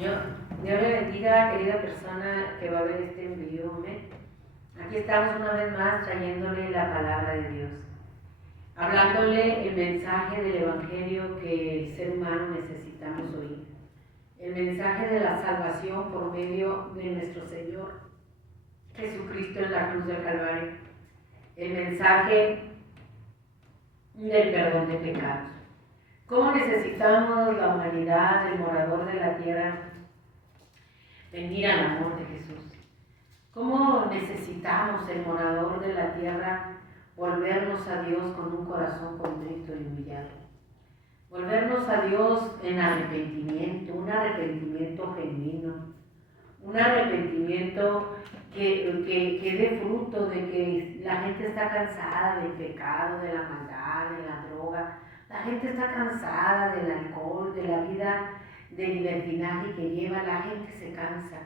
Dios le bendiga, querida persona que va a ver este video. Aquí estamos una vez más trayéndole la palabra de Dios, hablándole el mensaje del Evangelio que el ser humano necesitamos oír, el mensaje de la salvación por medio de nuestro Señor Jesucristo en la cruz del Calvario, el mensaje del perdón de pecados. ¿Cómo necesitamos la humanidad, el morador de la tierra, venir al amor de Jesús? ¿Cómo necesitamos el morador de la tierra volvernos a Dios con un corazón contrito y humillado? Volvernos a Dios en arrepentimiento, un arrepentimiento genuino, un arrepentimiento que dé fruto de que la gente está cansada del pecado, de la maldad, de la droga. La gente está cansada del alcohol, de la vida de libertinaje que lleva. La gente se cansa.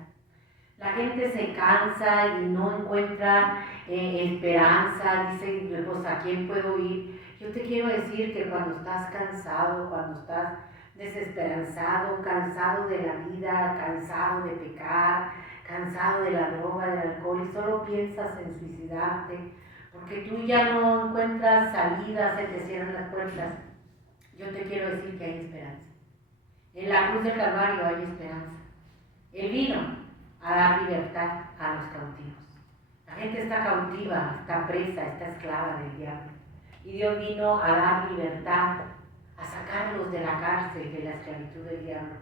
La gente se cansa y no encuentra esperanza. Dice, pues, ¿a quién puedo ir? Yo te quiero decir que cuando estás cansado, cuando estás desesperanzado, cansado de la vida, cansado de pecar, cansado de la droga, del alcohol, y solo piensas en suicidarte, porque tú ya no encuentras salida, se te cierran las puertas, yo te quiero decir que hay esperanza. En la cruz del Calvario hay esperanza. Él vino a dar libertad a los cautivos. La gente está cautiva, está presa, está esclava del diablo. Y Dios vino a dar libertad, a sacarlos de la cárcel, de la esclavitud del diablo,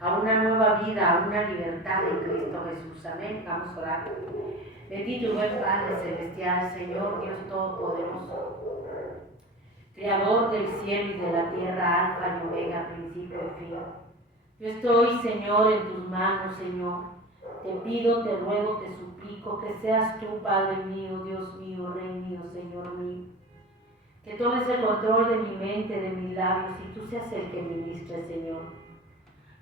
a una nueva vida, a una libertad en Cristo Jesús. Amén. Vamos a orar. Bendito buen Padre Celestial, Señor Dios Todopoderoso, Creador del cielo y de la tierra, Alfa y Omega, principio y fin. Yo estoy, Señor, en tus manos, Señor. Te pido, te ruego, te suplico que seas tú, Padre mío, Dios mío, Rey mío, Señor mío. Que tomes el control de mi mente, de mis labios, y tú seas el que ministre, Señor.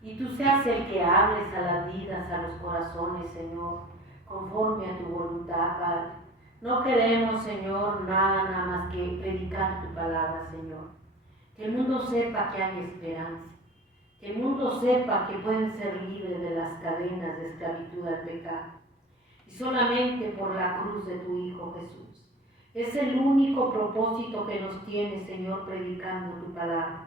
Y tú seas el que hables a las vidas, a los corazones, Señor, conforme a tu voluntad, Padre. No queremos, Señor, nada más que predicar tu palabra, Señor. Que el mundo sepa que hay esperanza. Que el mundo sepa que pueden ser libres de las cadenas de esclavitud al pecado. Y solamente por la cruz de tu Hijo Jesús. Es el único propósito que nos tiene, Señor, predicando tu palabra.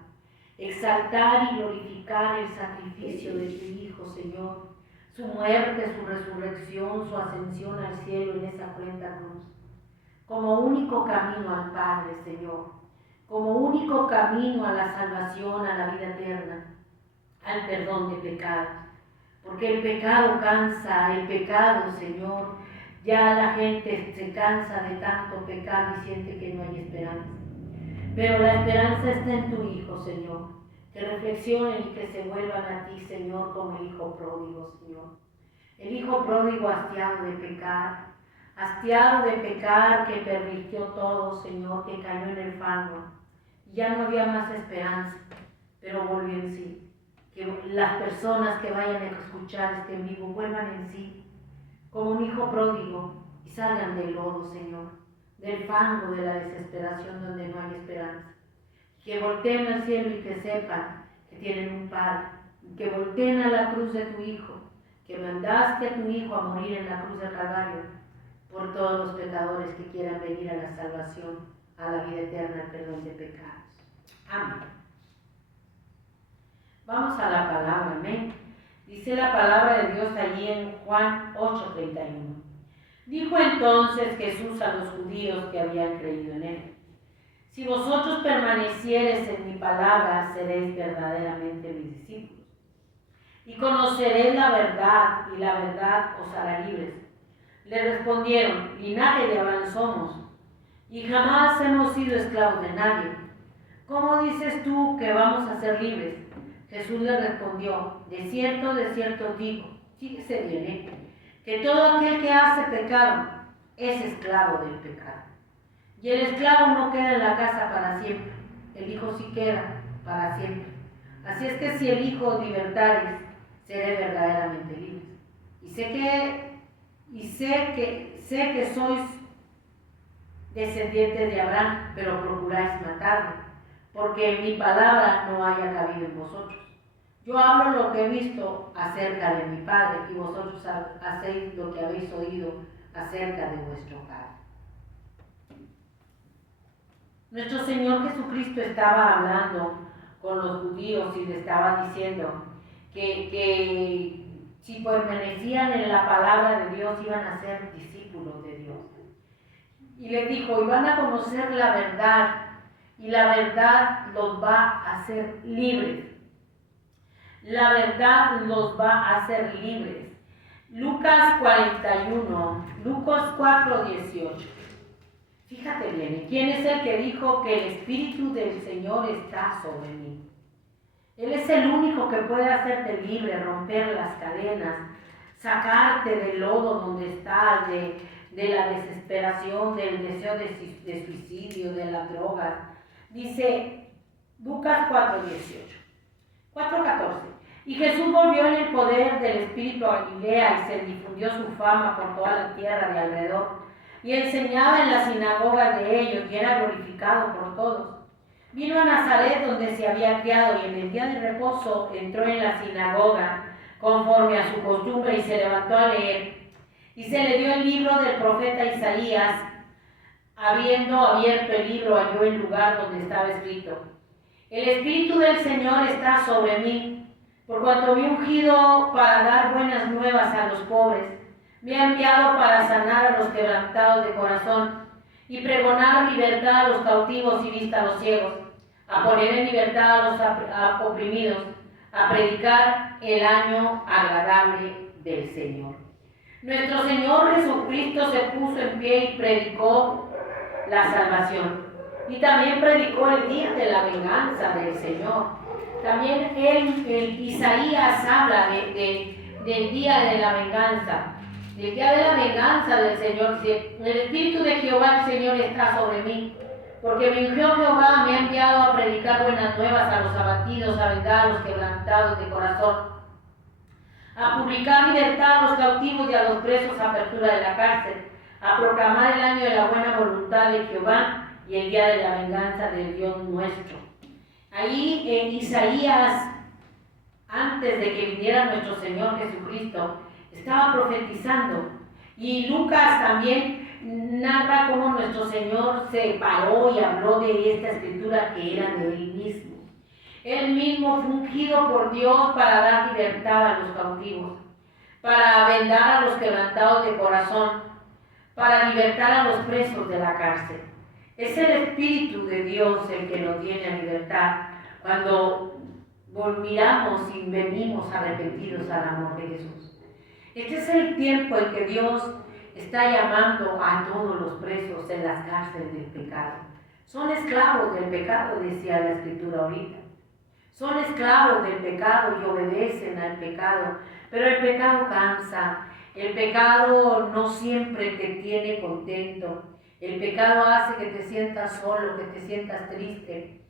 Exaltar y glorificar el sacrificio de tu Hijo, Señor. Su muerte, su resurrección, su ascensión al cielo en esa cruenta cruz. Como único camino al Padre, Señor. Como único camino a la salvación, a la vida eterna, al perdón de pecados. Porque el pecado cansa, el pecado, Señor, ya la gente se cansa de tanto pecado y siente que no hay esperanza. Pero la esperanza está en tu Hijo, Señor. Que reflexionen y que se vuelvan a ti, Señor, como el Hijo pródigo, Señor. El Hijo pródigo hastiado de pecar, que pervirtió todo, Señor, que cayó en el fango. Ya no había más esperanza, pero volvió en sí. Que las personas que vayan a escuchar este en vivo vuelvan en sí, como un hijo pródigo, y salgan del lodo, Señor, del fango de la desesperación donde no hay esperanza. Que volteen al cielo y que sepan que tienen un Padre, que volteen a la cruz de tu Hijo, que mandaste a tu Hijo a morir en la cruz del Calvario por todos los pecadores que quieran venir a la salvación, a la vida eterna, al perdón de pecados. Amén. Vamos a la palabra, amén. Dice la palabra de Dios allí en Juan 8:31. Dijo entonces Jesús a los judíos que habían creído en él: si vosotros permaneciereis en mi palabra, seréis verdaderamente mis discípulos, y conoceréis la verdad, y la verdad os hará libres. Le respondieron: linaje de Abraham somos, y jamás hemos sido esclavos de nadie. ¿Cómo dices tú que vamos a ser libres? Jesús le respondió: de cierto os digo, fíjese bien, que todo aquel que hace pecado es esclavo del pecado. Y el esclavo no queda en la casa para siempre, el Hijo sí queda para siempre. Así es que si el Hijo os libertareis, seré verdaderamente libres. Y sé que sois descendientes de Abraham, pero procuráis matarme, porque mi palabra no haya cabido en vosotros. Yo hablo lo que he visto acerca de mi Padre, y vosotros hacéis lo que habéis oído acerca de vuestro Padre. Nuestro Señor Jesucristo estaba hablando con los judíos y le estaba diciendo que si permanecían en la palabra de Dios iban a ser discípulos de Dios. Y les dijo, y van a conocer la verdad, y la verdad los va a hacer libres. La verdad los va a hacer libres. Lucas 41, Lucas 4:18. Fíjate bien, ¿quién es el que dijo que el Espíritu del Señor está sobre mí? Él es el único que puede hacerte libre, romper las cadenas, sacarte del lodo donde estás, de la desesperación, del deseo de suicidio, de las drogas. Dice Lucas 4:14. Y Jesús volvió en el poder del Espíritu a Galilea y se difundió su fama por toda la tierra de alrededor. Y enseñaba en la sinagoga de ellos y era glorificado por todos. Vino a Nazaret donde se había criado y en el día de reposo entró en la sinagoga conforme a su costumbre y se levantó a leer. Y se le dio el libro del profeta Isaías. Habiendo abierto el libro, halló el lugar donde estaba escrito: El Espíritu del Señor está sobre mí, por cuanto me ha ungido para dar buenas nuevas a los pobres. Me ha enviado para sanar a los quebrantados de corazón y pregonar libertad a los cautivos y vista a los ciegos, a poner en libertad a los oprimidos, a predicar el año agradable del Señor. Nuestro Señor Jesucristo se puso en pie y predicó la salvación. Y también predicó el día de la venganza del Señor. También Isaías habla del día de la venganza. El día de la venganza del Señor. El Espíritu de Jehová el Señor está sobre mí, porque me ungió Jehová, me ha enviado a predicar buenas nuevas a los abatidos, a vendar a los quebrantados de corazón, a publicar libertad a los cautivos y a los presos, apertura de la cárcel, a proclamar el año de la buena voluntad de Jehová y el día de la venganza del Dios nuestro. Ahí en Isaías, antes de que viniera nuestro Señor Jesucristo, estaba profetizando. Y Lucas también narra cómo nuestro Señor se paró y habló de esta escritura que era de Él mismo. Él mismo fue ungido por Dios para dar libertad a los cautivos, para vendar a los quebrantados de corazón, para libertar a los presos de la cárcel. Es el Espíritu de Dios el que nos viene a libertad cuando miramos y venimos arrepentidos al amor de Jesús. Este es el tiempo en que Dios está llamando a todos los presos en las cárceles del pecado. Son esclavos del pecado, decía la Escritura ahorita. Son esclavos del pecado y obedecen al pecado, pero el pecado cansa. El pecado no siempre te tiene contento. El pecado hace que te sientas solo, que te sientas triste,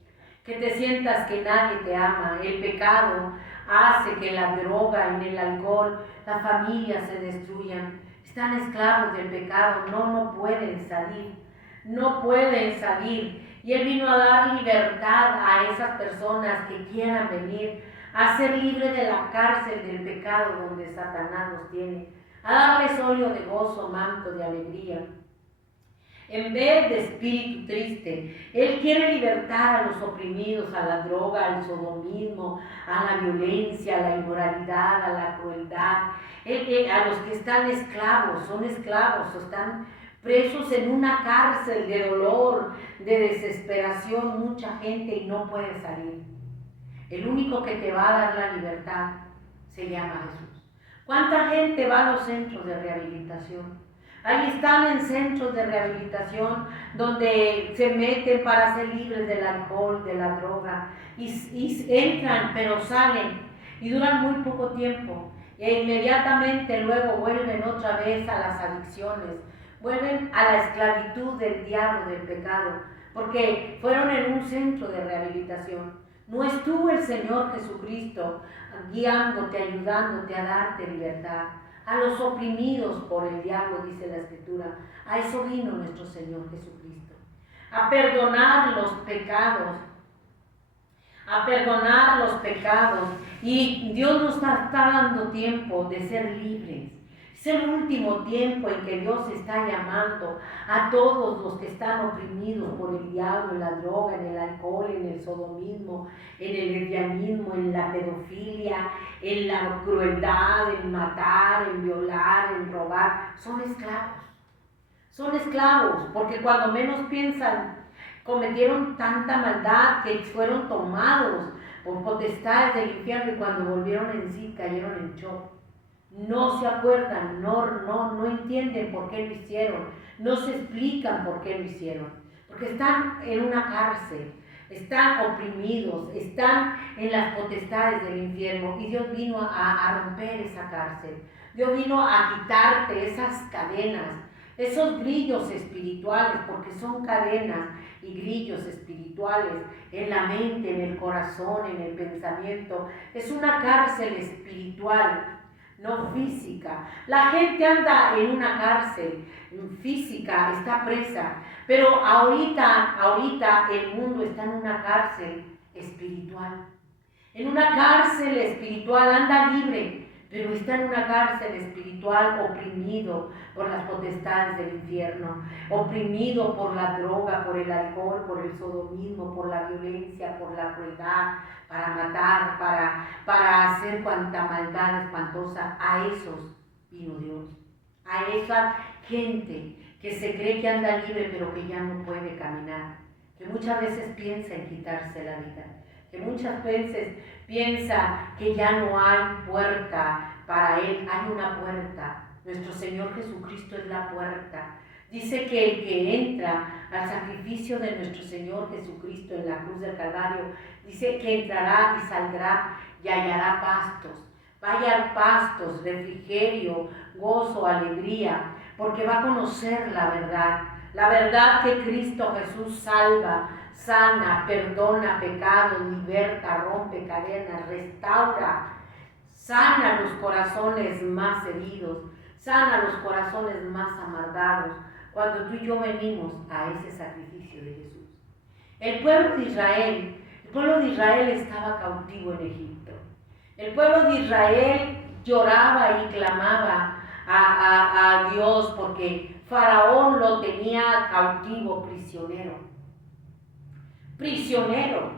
que te sientas que nadie te ama. El pecado hace que la droga, en el alcohol, la familia se destruyan. Están esclavos del pecado, no pueden salir. No pueden salir. Y Él vino a dar libertad a esas personas que quieran venir, a ser libres de la cárcel del pecado donde Satanás los tiene, a darles óleo de gozo, manto de alegría. En vez de espíritu triste, Él quiere libertar a los oprimidos, a la droga, al sodomismo, a la violencia, a la inmoralidad, a la crueldad. A los que están esclavos, son esclavos, están presos en una cárcel de dolor, de desesperación, mucha gente y no puede salir. El único que te va a dar la libertad se llama Jesús. ¿Cuánta gente va a los centros de rehabilitación? Ahí están en centros de rehabilitación donde se meten para ser libres del alcohol, de la droga, y entran pero salen y duran muy poco tiempo e inmediatamente luego vuelven otra vez a las adicciones, vuelven a la esclavitud del diablo, del pecado, porque fueron en un centro de rehabilitación. No estuvo el Señor Jesucristo guiándote, ayudándote a darte libertad. A los oprimidos por el diablo, dice la Escritura. A eso vino nuestro Señor Jesucristo. A perdonar los pecados, a perdonar los pecados. Y Dios nos está dando tiempo de ser libres. Es el último tiempo en que Dios está llamando a todos los que están oprimidos por el diablo, en la droga, en el alcohol, en el sodomismo, en el lesbianismo, en la pedofilia, en la crueldad, en matar, en violar, en robar. Son esclavos. Son esclavos porque cuando menos piensan cometieron tanta maldad que fueron tomados por potestades del infierno y cuando volvieron en sí cayeron en shock. No se acuerdan, no entienden por qué lo hicieron, no se explican por qué lo hicieron, porque están en una cárcel, están oprimidos, están en las potestades del infierno y Dios vino a romper esa cárcel. Dios vino a quitarte esas cadenas, esos grillos espirituales, porque son cadenas y grillos espirituales en la mente, en el corazón, en el pensamiento. Es una cárcel espiritual, no física. La gente anda en una cárcel física, está presa, pero ahorita el mundo está en una cárcel espiritual. En una cárcel espiritual anda libre, pero está en una cárcel espiritual oprimido por las potestades del infierno, oprimido por la droga, por el alcohol, por el sodomismo, por la violencia, por la crueldad, para matar, para hacer cuanta maldad espantosa. A esos vino Dios, a esa gente que se cree que anda libre pero que ya no puede caminar, que muchas veces piensa en quitarse la vida, que muchas veces piensa que ya no hay puerta para él. Hay una puerta. Nuestro Señor Jesucristo es la puerta. Dice que el que entra al sacrificio de nuestro Señor Jesucristo en la cruz del Calvario, dice que entrará y saldrá y hallará pastos. Va a hallar pastos, refrigerio, gozo, alegría, porque va a conocer la verdad que Cristo Jesús salva, sana, perdona pecados, liberta, rompe cadenas, restaura, sana los corazones más heridos, sana los corazones más amargados, cuando tú y yo venimos a ese sacrificio de Jesús. El pueblo de Israel estaba cautivo en Egipto. El pueblo de Israel lloraba y clamaba a Dios porque Faraón lo tenía cautivo, prisionero,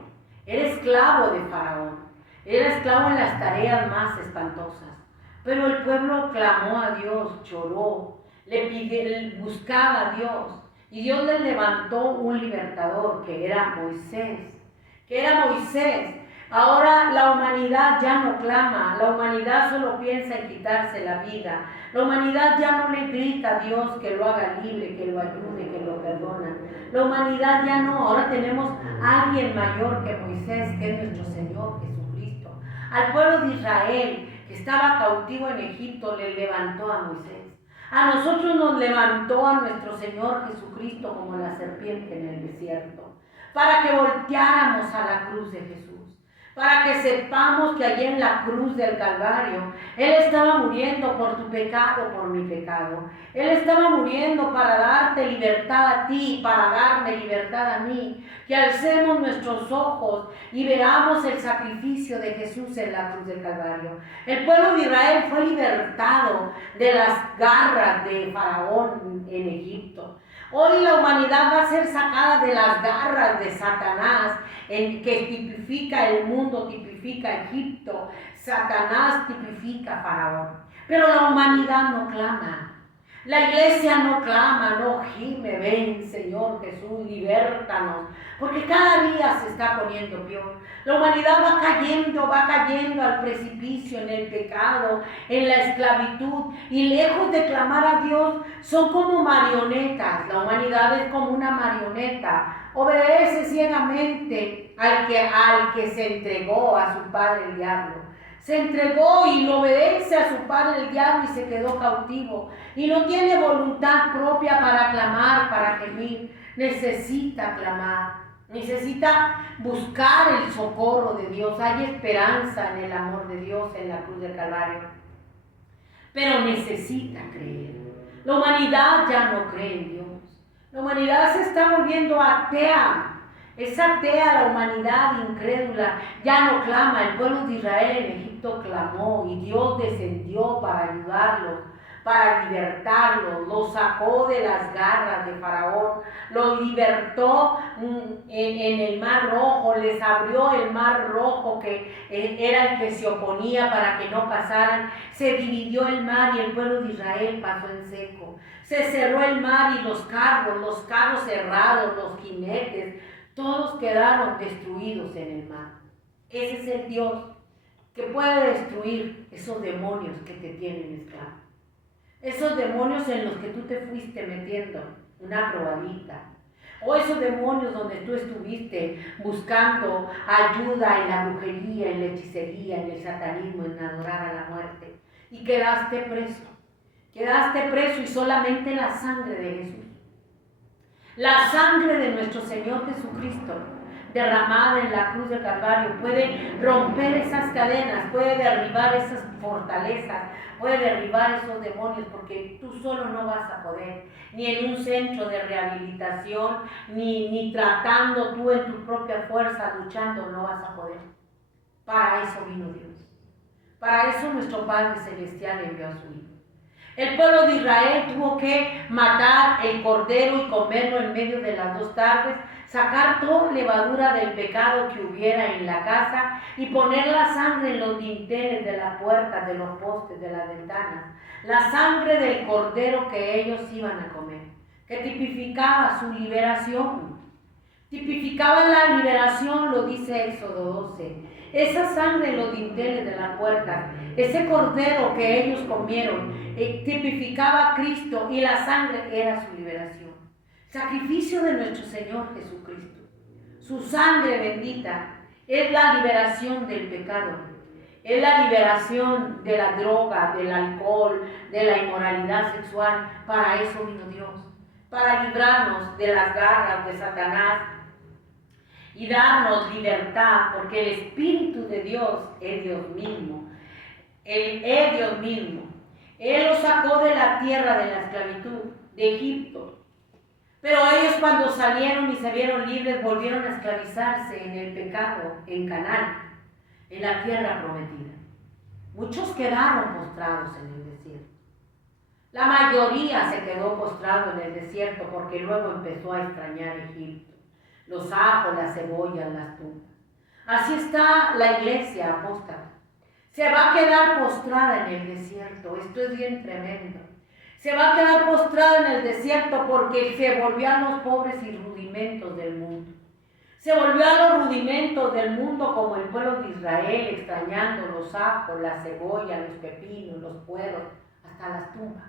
era esclavo de Faraón, era esclavo en las tareas más espantosas. Pero el pueblo clamó a Dios, lloró, buscaba a Dios, y Dios le levantó un libertador que era Moisés. Ahora la humanidad ya no clama, la humanidad solo piensa en quitarse la vida. La humanidad ya no le grita a Dios que lo haga libre, que lo ayude, que lo perdona. La humanidad ya no, ahora tenemos a alguien mayor que Moisés, que es nuestro Señor Jesucristo. Al pueblo de Israel, que estaba cautivo en Egipto, le levantó a Moisés. A nosotros nos levantó a nuestro Señor Jesucristo como la serpiente en el desierto, para que volteáramos a la cruz de Jesús. Para que sepamos que allí en la cruz del Calvario, Él estaba muriendo por tu pecado, por mi pecado. Él estaba muriendo para darte libertad a ti, para darme libertad a mí. Que alcemos nuestros ojos y veamos el sacrificio de Jesús en la cruz del Calvario. El pueblo de Israel fue libertado de las garras de Faraón en Egipto. Hoy la humanidad va a ser sacada de las garras de Satanás, que tipifica el mundo, tipifica Egipto. Satanás tipifica a Faraón. Pero la humanidad no clama. La iglesia no clama, no gime, ven Señor Jesús, libértanos, porque cada día se está poniendo peor. La humanidad va cayendo al precipicio, en el pecado, en la esclavitud, y lejos de clamar a Dios, son como marionetas. La humanidad es como una marioneta, obedece ciegamente al que se entregó a su padre el diablo. Se entregó y lo obedece a su padre el diablo y se quedó cautivo. Y no tiene voluntad propia para clamar, para gemir. Necesita clamar, necesita buscar el socorro de Dios. Hay esperanza en el amor de Dios en la cruz del Calvario. Pero necesita creer. La humanidad ya no cree en Dios. La humanidad se está volviendo atea. Esa atea la humanidad incrédula ya no clama. El pueblo de Israel en Egipto clamó y Dios descendió para ayudarlos, para libertarlos. Los sacó de las garras de Faraón, los libertó en el Mar Rojo, les abrió el Mar Rojo que era el que se oponía para que no pasaran. Se dividió el mar y el pueblo de Israel pasó en seco. Se cerró el mar y los carros cerrados, los jinetes, todos quedaron destruidos en el mar. Ese es el Dios que puede destruir esos demonios que te tienen esclavo. Esos demonios en los que tú te fuiste metiendo una probadita. O esos demonios donde tú estuviste buscando ayuda en la brujería, en la hechicería, en el satanismo, en adorar a la muerte. Y quedaste preso. Quedaste preso y solamente la sangre de Jesús. La sangre de nuestro Señor Jesucristo, derramada en la cruz del Calvario, puede romper esas cadenas, puede derribar esas fortalezas, puede derribar esos demonios, porque tú solo no vas a poder, ni en un centro de rehabilitación, ni tratando tú en tu propia fuerza, luchando, no vas a poder. Para eso vino Dios. Para eso nuestro Padre Celestial envió a su Hijo. El pueblo de Israel tuvo que matar el cordero y comerlo en medio de las 2 tardes, sacar toda levadura del pecado que hubiera en la casa y poner la sangre en los dinteles de las puertas, de los postes, de las ventanas. La sangre del cordero que ellos iban a comer, que tipificaba su liberación. Tipificaba la liberación, lo dice Éxodo 12. Esa sangre en los dinteles de las puertas, ese cordero que ellos comieron, tipificaba a Cristo y la sangre era su liberación. Sacrificio de nuestro Señor Jesucristo. Su sangre bendita es la liberación del pecado. Es la liberación de la droga, del alcohol, de la inmoralidad sexual. Para eso vino Dios. Para librarnos de las garras de Satanás y darnos libertad, porque el Espíritu de Dios es Dios mismo. Él es Dios mismo. Él los sacó de la tierra de la esclavitud, de Egipto. Pero ellos cuando salieron y se vieron libres, volvieron a esclavizarse en el pecado, en Canaán, en la tierra prometida. Muchos quedaron postrados en el desierto. La mayoría se quedó postrado en el desierto porque luego empezó a extrañar Egipto. Los ajos, las cebollas, las tunas. Así está la iglesia apóstata. Se va a quedar postrada en el desierto. Esto es bien tremendo. Se va a quedar postrada en el desierto porque se volvió a los pobres y rudimentos del mundo. Se volvió a los rudimentos del mundo como el pueblo de Israel, extrañando los ajos, la cebolla, los pepinos, los pueros, hasta las tumbas.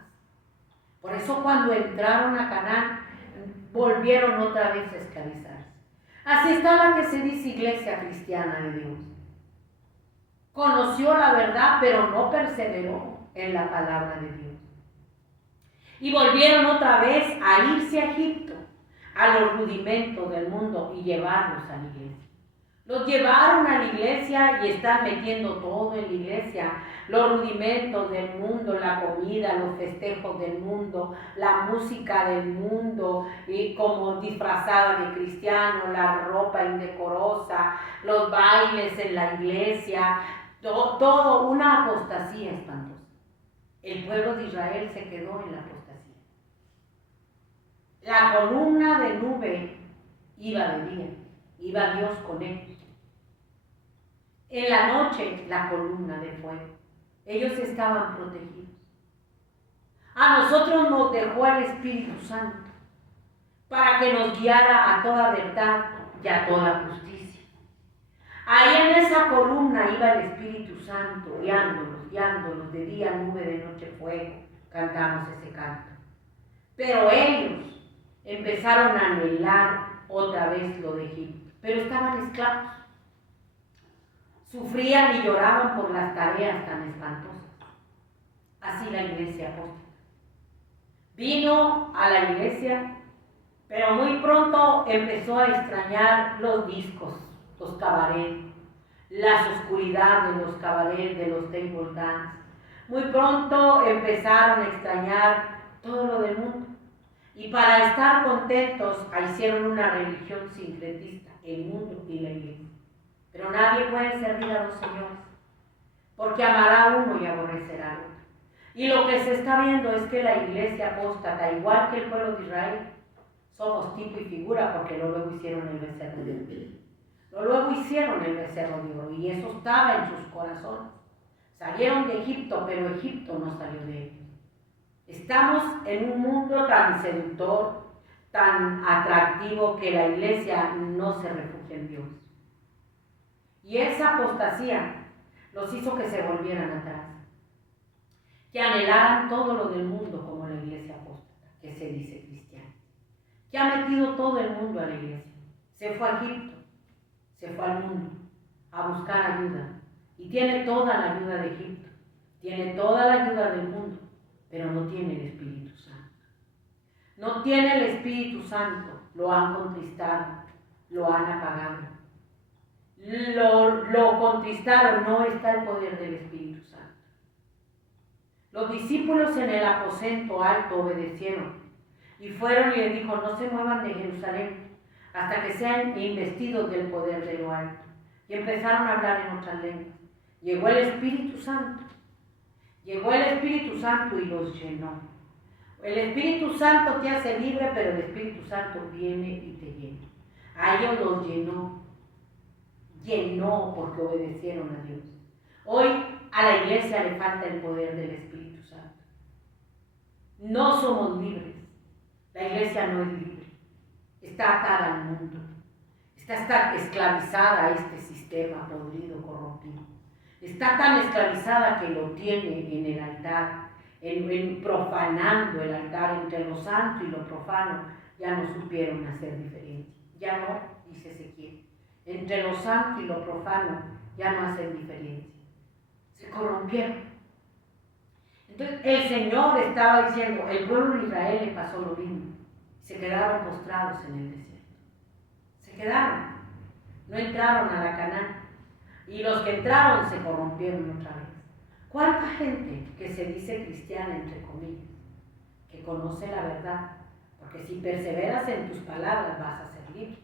Por eso cuando entraron a Canaán, volvieron otra vez a esclavizarse. Así está la que se dice iglesia cristiana de Dios. Conoció la verdad, pero no perseveró en la palabra de Dios. Y volvieron otra vez a irse a Egipto, a los rudimentos del mundo y llevarlos a la iglesia. Los llevaron a la iglesia y están metiendo todo en la iglesia. Los rudimentos del mundo, la comida, los festejos del mundo, la música del mundo, y como disfrazada de cristiano, la ropa indecorosa, los bailes en la iglesia, todo una apostasía espantosa. El pueblo de Israel se quedó en la apostasía. La columna de nube iba de día, iba Dios con ellos. En la noche, la columna de fuego. Ellos estaban protegidos. A nosotros nos dejó el Espíritu Santo para que nos guiara a toda verdad y a toda justicia. Ahí en esa columna iba el Espíritu Santo, guiándolos de día nube, de noche fuego. Cantamos ese canto. Pero ellos empezaron a anhelar otra vez lo de Egipto, pero estaban esclavos. Sufrían y lloraban por las tareas tan espantosas. Así la iglesia apóstata. Vino a la iglesia, pero muy pronto empezó a extrañar los discos, los cabarets, las oscuridades de los cabarets, de los table dance. Muy pronto empezaron a extrañar todo lo del mundo. Y para estar contentos, hicieron una religión sincretista. el mundo y la iglesia. Pero nadie puede servir a dos señores, porque amará a uno y aborrecerá al otro. Y lo que se está viendo es que la iglesia apóstata, igual que el pueblo de Israel, somos tipo y figura, porque luego hicieron el becerro de oro. Luego hicieron el becerro de oro, y eso estaba en sus corazones. Salieron de Egipto, pero Egipto no salió de ellos. Estamos en un mundo tan seductor, tan atractivo, que la iglesia no se refugia en Dios. Y esa apostasía los hizo que se volvieran atrás, que anhelaran todo lo del mundo como la iglesia apóstata, que se dice cristiana, que ha metido todo el mundo a la iglesia. Se fue a Egipto, se fue al mundo a buscar ayuda, y tiene toda la ayuda de Egipto, tiene toda la ayuda del mundo, pero no tiene el Espíritu Santo. No tiene el Espíritu Santo, lo han contristado, lo han apagado. Lo contristaron, no está el poder del Espíritu Santo. Los discípulos en el aposento alto obedecieron y fueron y les dijo: no se muevan de Jerusalén hasta que sean investidos del poder de lo alto. Y empezaron a hablar en otras lenguas. Llegó el Espíritu Santo. Llegó el Espíritu Santo y los llenó. El Espíritu Santo te hace libre, pero el Espíritu Santo viene y te llena. A ellos los llenó. Llenó porque obedecieron a Dios. Hoy a la iglesia le falta el poder del Espíritu Santo. No somos libres. La iglesia no es libre. Está atada al mundo. Está esclavizada a este sistema podrido, corrompido. Está tan esclavizada que lo tiene en el altar, en profanando el altar. Entre lo santo y lo profano ya no supieron hacer diferencia. Ya no, dice Ezequiel. Entre lo santo y lo profano ya no hacen diferencia. Se corrompieron. Entonces el Señor estaba diciendo, el pueblo de Israel le pasó lo mismo. Se quedaron postrados en el desierto. Se quedaron. No entraron a la Canaán. Y los que entraron se corrompieron otra vez. ¿Cuánta gente que se dice cristiana, entre comillas, que conoce la verdad? Porque si perseveras en tus palabras vas a ser libre.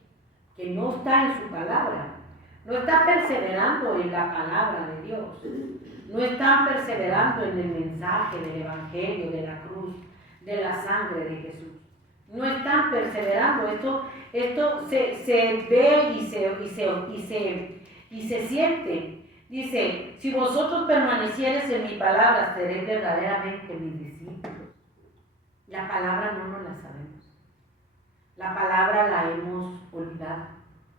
Que no está en su palabra, no está perseverando en la palabra de Dios, no están perseverando en el mensaje del Evangelio, de la cruz, de la sangre de Jesús. No están perseverando. Esto se ve y se siente. Dice: si vosotros permaneciereis en mi palabra, seréis verdaderamente mis discípulos. La palabra no nos la sabemos. La palabra la hemos olvidado.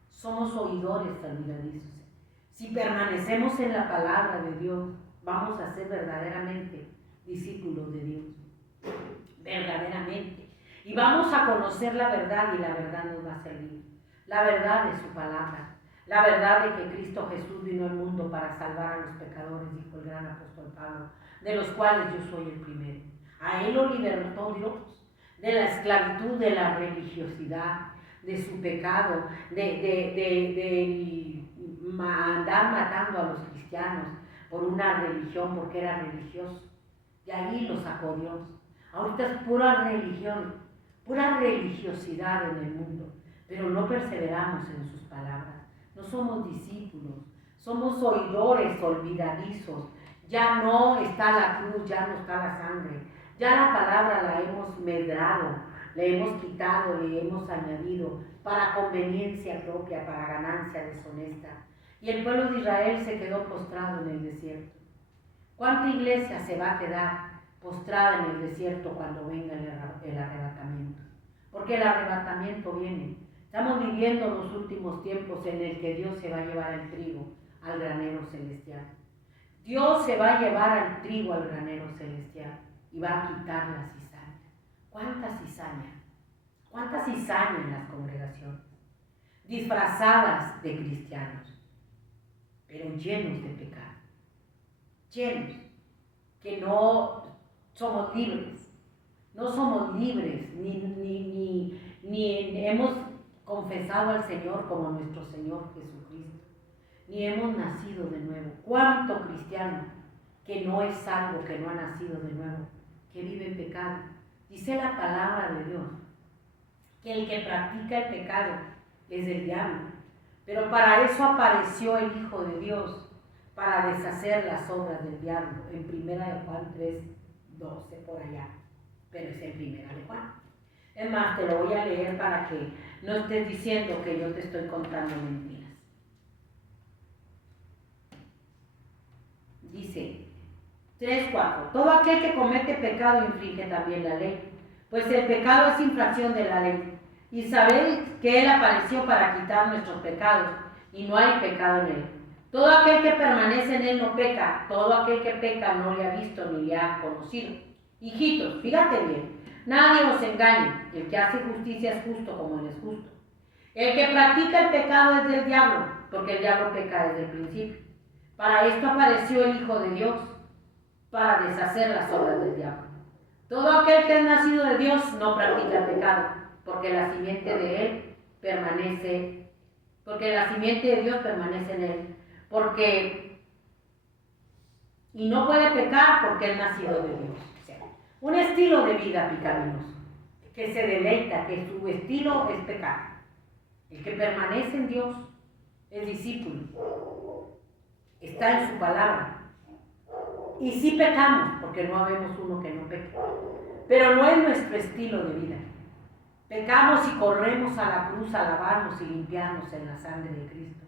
Somos oidores olvidadizos. Si permanecemos en la palabra de Dios, vamos a ser verdaderamente discípulos de Dios. Verdaderamente. Y vamos a conocer la verdad, y la verdad nos va a servir. La verdad de su palabra. La verdad de que Cristo Jesús vino al mundo para salvar a los pecadores, dijo el gran apóstol Pablo, de los cuales yo soy el primero. A él lo libertó Dios de la esclavitud, de la religiosidad, de su pecado, de andar matando a los cristianos por una religión, porque era religioso. De ahí lo sacó Dios. Ahorita es pura religión, pura religiosidad en el mundo, pero no perseveramos en sus palabras. No somos discípulos, somos oidores olvidadizos. Ya no está la cruz, ya no está la sangre. Ya la palabra la hemos medrado, le hemos quitado, le hemos añadido para conveniencia propia, para ganancia deshonesta. Y el pueblo de Israel se quedó postrado en el desierto. ¿Cuánta iglesia se va a quedar postrada en el desierto cuando venga el arrebatamiento? Porque el arrebatamiento viene. Estamos viviendo los últimos tiempos en el que Dios se va a llevar el trigo al granero celestial. Dios se va a llevar al trigo al granero celestial y va a quitar la cizaña. ¿Cuánta cizaña? ¿Cuánta cizaña en las congregaciones? Disfrazadas de cristianos, pero llenos de pecado. Llenos, que no somos libres. No somos libres, ni hemos confesado al Señor como nuestro Señor Jesucristo, ni hemos nacido de nuevo. ¿Cuánto cristiano que no es salvo, que no ha nacido de nuevo, que vive en pecado? Dice la palabra de Dios que el que practica el pecado es del diablo, Pero para eso apareció el Hijo de Dios, para deshacer las obras del diablo, en 1 Juan 3:12 por allá, pero es en 1 Juan. Es más, te lo voy a leer para que no estés diciendo que yo te estoy contando mentiras. Dice 3:4, todo aquel que comete pecado infringe también la ley, pues el pecado es infracción de la ley. Y sabéis que Él apareció para quitar nuestros pecados, y no hay pecado en Él. Todo aquel que permanece en Él no peca, todo aquel que peca no le ha visto ni le ha conocido. Hijitos, fíjate bien, nadie os engañe, el que hace justicia es justo como Él es justo. El que practica el pecado es del diablo, porque el diablo peca desde el principio. Para esto apareció el Hijo de Dios, para deshacer las obras del diablo. Todo aquel que es nacido de Dios no practica el pecado, porque la simiente de Él permanece, porque la simiente de Dios permanece en Él, y no puede pecar porque es nacido de Dios. O sea, un estilo de vida pecaminoso, que se deleita, que su estilo es pecar. El que permanece en Dios es discípulo, está en su palabra. Y sí pecamos, porque no habemos uno que no peque, pero no es nuestro estilo de vida. Pecamos y corremos a la cruz a lavarnos y limpiarnos en la sangre de Cristo.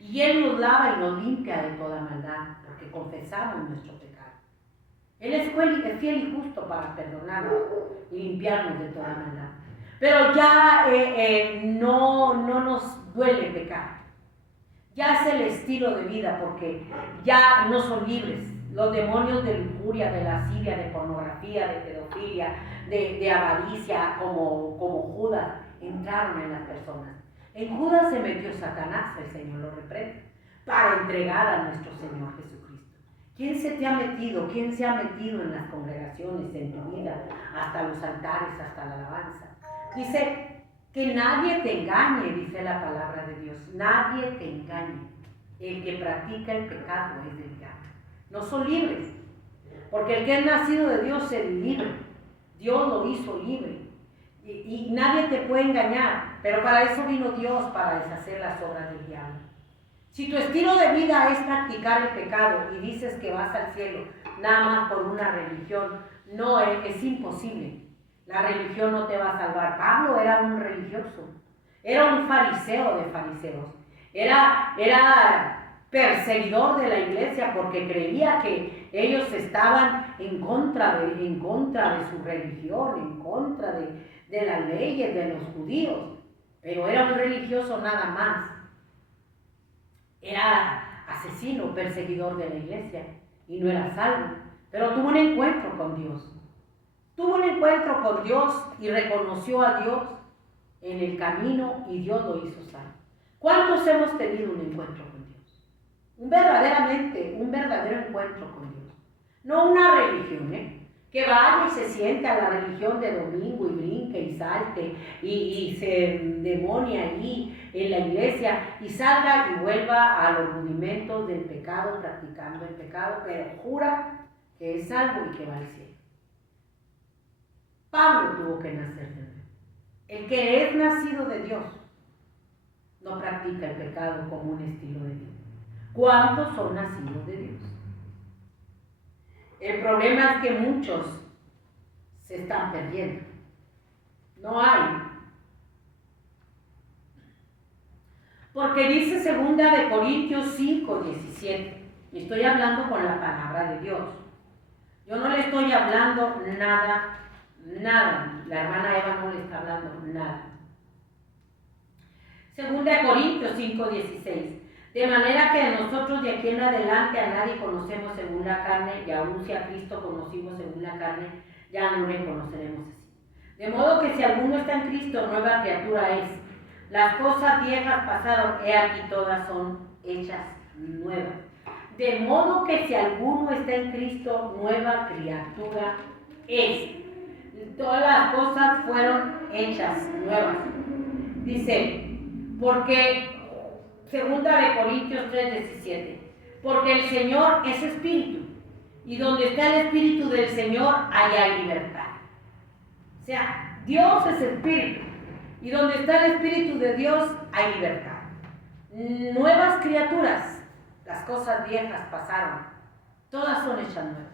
Y Él nos lava y nos limpia de toda maldad, porque confesamos nuestro pecado. Él es fiel y justo para perdonarnos y limpiarnos de toda maldad. Pero ya no nos duele pecar. Ya es el estilo de vida, porque ya no son libres. Los demonios de lujuria, de lascivia, de pornografía, de pedofilia, de avaricia, como Judas, entraron en las personas. En Judas se metió Satanás, el Señor lo reprende, para entregar a nuestro Señor Jesucristo. ¿Quién se te ha metido? ¿Quién se ha metido en las congregaciones, en tu vida, hasta los altares, hasta la alabanza? Dice que nadie te engañe, dice la palabra de Dios. Nadie te engañe. El que practica el pecado es del diablo. No son libres, porque el que es nacido de Dios es libre. Dios lo hizo libre. Y nadie te puede engañar, pero para eso vino Dios, para deshacer las obras del diablo. Si tu estilo de vida es practicar el pecado y dices que vas al cielo nada más por una religión, no, es imposible. La religión no te va a salvar. Pablo era un religioso, era un fariseo de fariseos, era perseguidor de la iglesia porque creía que ellos estaban en contra de su religión, en contra de las leyes de los judíos, pero era un religioso nada más. Era asesino, perseguidor de la iglesia y no era salvo, pero tuvo un encuentro con Dios. Tuvo un encuentro con Dios y reconoció a Dios en el camino y Dios lo hizo salvo. ¿Cuántos hemos tenido un encuentro con Dios? Un verdadero encuentro con Dios. No una religión, que vaya y se siente a la religión de domingo y brinque y salte y se demonie allí en la iglesia y salga y vuelva a los rudimentos del pecado, practicando el pecado, pero jura que es salvo y que va al cielo. Pablo tuvo que nacer de nuevo. El que es nacido de Dios no practica el pecado como un estilo de vida. ¿Cuántos son nacidos de Dios? El problema es que muchos se están perdiendo. No hay. Porque dice 2 Corintios 5:17. Y estoy hablando con la palabra de Dios. Yo no le estoy hablando nada. La hermana Eva no le está hablando nada. 2 Corintios 5:16. De manera que nosotros de aquí en adelante a nadie conocemos según la carne, y aun si a Cristo conocimos según la carne, ya no le conoceremos así. De modo que si alguno está en Cristo, nueva criatura es. Las cosas viejas pasaron, he aquí todas son hechas nuevas. De modo que si alguno está en Cristo, nueva criatura es. Todas las cosas fueron hechas nuevas. Dice, porque 2 Corintios 3:17, porque el Señor es espíritu, y donde está el espíritu del Señor, allá hay libertad. O sea, Dios es espíritu, y donde está el espíritu de Dios, hay libertad. nuevas criaturas, las cosas viejas pasaron, todas son hechas nuevas.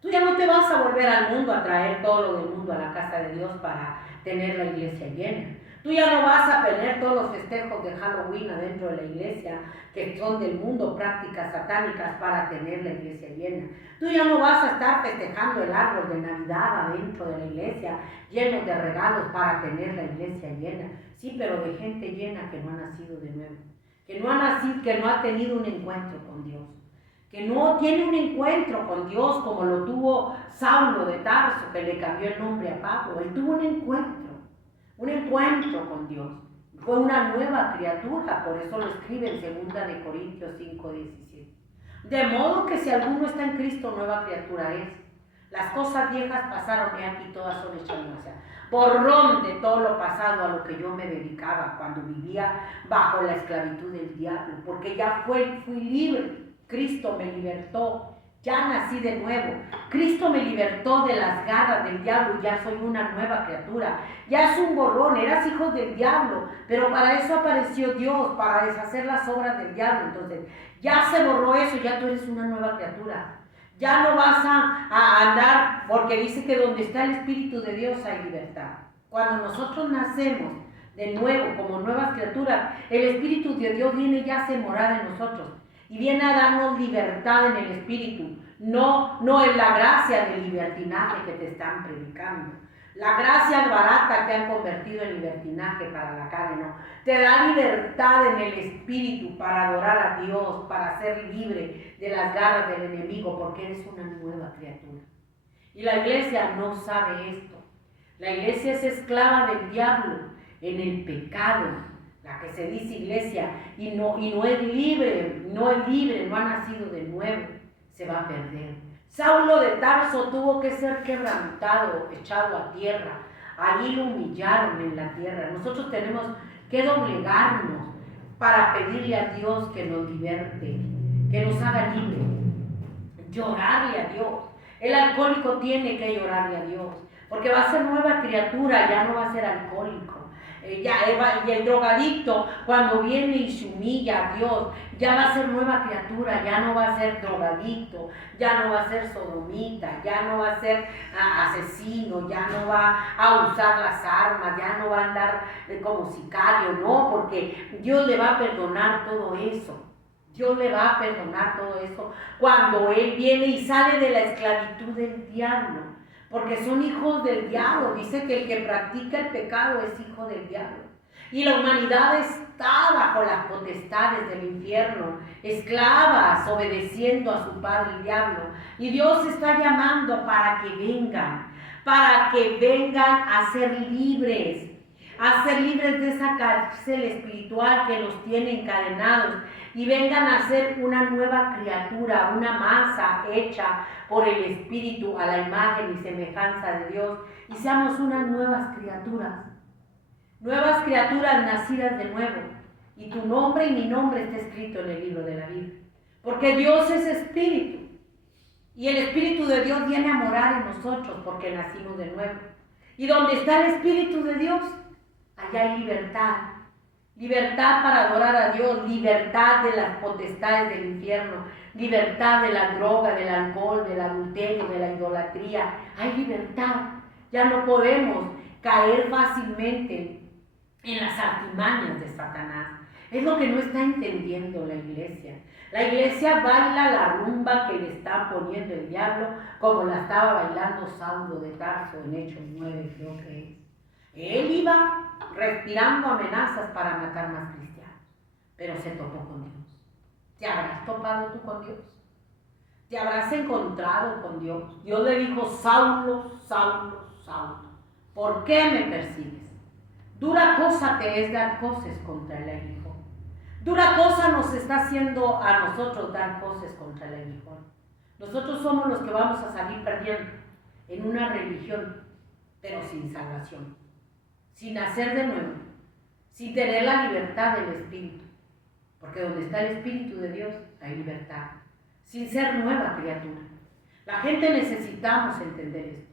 Tú ya no te vas a volver al mundo a traer todo lo del mundo a la casa de Dios para tener la iglesia llena. Tú ya no vas a tener todos los festejos de Halloween adentro de la iglesia, que son del mundo, prácticas satánicas para tener la iglesia llena. Tú ya no vas a estar festejando el árbol de Navidad adentro de la iglesia, lleno de regalos para tener la iglesia llena. Sí, pero de gente llena que no ha nacido de nuevo, que no ha tenido un encuentro con Dios, que no tiene un encuentro con Dios como lo tuvo Saulo de Tarso, que le cambió el nombre a Pablo. Él tuvo un encuentro con Dios. Fue una nueva criatura, por eso lo escribe en 2 de Corintios 5:17. De modo que si alguno está en Cristo, nueva criatura es. Las cosas viejas pasaron y aquí todas son hechas nuevas. O sea, borrón de todo lo pasado a lo que yo me dedicaba cuando vivía bajo la esclavitud del diablo, porque ya fui libre. Cristo me libertó, ya nací de nuevo. Cristo me libertó de las garras del diablo y ya soy una nueva criatura. Ya es un borrón, eras hijos del diablo, pero para eso apareció Dios, para deshacer las obras del diablo. Entonces, ya se borró eso, ya tú eres una nueva criatura. Ya no vas a andar, porque dice que donde está el Espíritu de Dios hay libertad. Cuando nosotros nacemos de nuevo como nuevas criaturas, el Espíritu de Dios viene y hace morada en nosotros. Y viene a darnos libertad en el espíritu, no en la gracia del libertinaje que te están predicando. La gracia barata que han convertido en libertinaje para la carne, no. Te da libertad en el espíritu para adorar a Dios, para ser libre de las garras del enemigo, porque eres una nueva criatura. Y la iglesia no sabe esto. La iglesia es esclava del diablo en el pecado. La que se dice iglesia y no es libre, no ha nacido de nuevo, se va a perder. Saulo de Tarso tuvo que ser quebrantado, echado a tierra. Ahí lo humillaron en la tierra. Nosotros tenemos que doblegarnos para pedirle a Dios que nos liberte, que nos haga libre. Llorarle a Dios. El alcohólico tiene que llorarle a Dios, porque va a ser nueva criatura, ya no va a ser alcohólico. Y el drogadicto, cuando viene y se humilla a Dios, ya va a ser nueva criatura, ya no va a ser drogadicto, ya no va a ser sodomita, ya no va a ser asesino, ya no va a usar las armas, ya no va a andar como sicario, no, porque Dios le va a perdonar todo eso. Dios le va a perdonar todo eso cuando Él viene y sale de la esclavitud del diablo. Porque son hijos del diablo. Dice que el que practica el pecado es hijo del diablo. Y la humanidad está bajo las potestades del infierno, esclavas, obedeciendo a su padre el diablo. Y Dios está llamando para que vengan a ser libres de esa cárcel espiritual que los tiene encadenados y vengan a ser una nueva criatura, una masa hecha por el Espíritu a la imagen y semejanza de Dios y seamos unas nuevas criaturas nacidas de nuevo, y tu nombre y mi nombre está escrito en el libro de la vida, porque Dios es Espíritu y el Espíritu de Dios viene a morar en nosotros porque nacimos de nuevo, y donde está el Espíritu de Dios, allá hay libertad para adorar a Dios, libertad de las potestades del infierno, libertad de la droga, del alcohol, del adulterio, de la idolatría. Hay libertad. Ya no podemos caer fácilmente en las artimañas de Satanás. Es lo que no está entendiendo la iglesia. La iglesia baila la rumba que le está poniendo el diablo, como la estaba bailando Saulo de Tarso en Hechos 9, creo que es. Él iba respirando amenazas para matar más cristianos, pero se topó con Dios. ¿Te habrás topado tú con Dios? ¿Te habrás encontrado con Dios? Dios le dijo: Saulo, Saulo, Saulo, ¿por qué me persigues? Dura cosa te es dar cosas contra el aguijón. Dura cosa nos está haciendo a nosotros dar cosas contra el aguijón. Nosotros somos los que vamos a salir perdiendo en una religión, pero sin salvación, sin nacer de nuevo, sin tener la libertad del Espíritu, porque donde está el Espíritu de Dios hay libertad, sin ser nueva criatura. La gente necesitamos entender esto.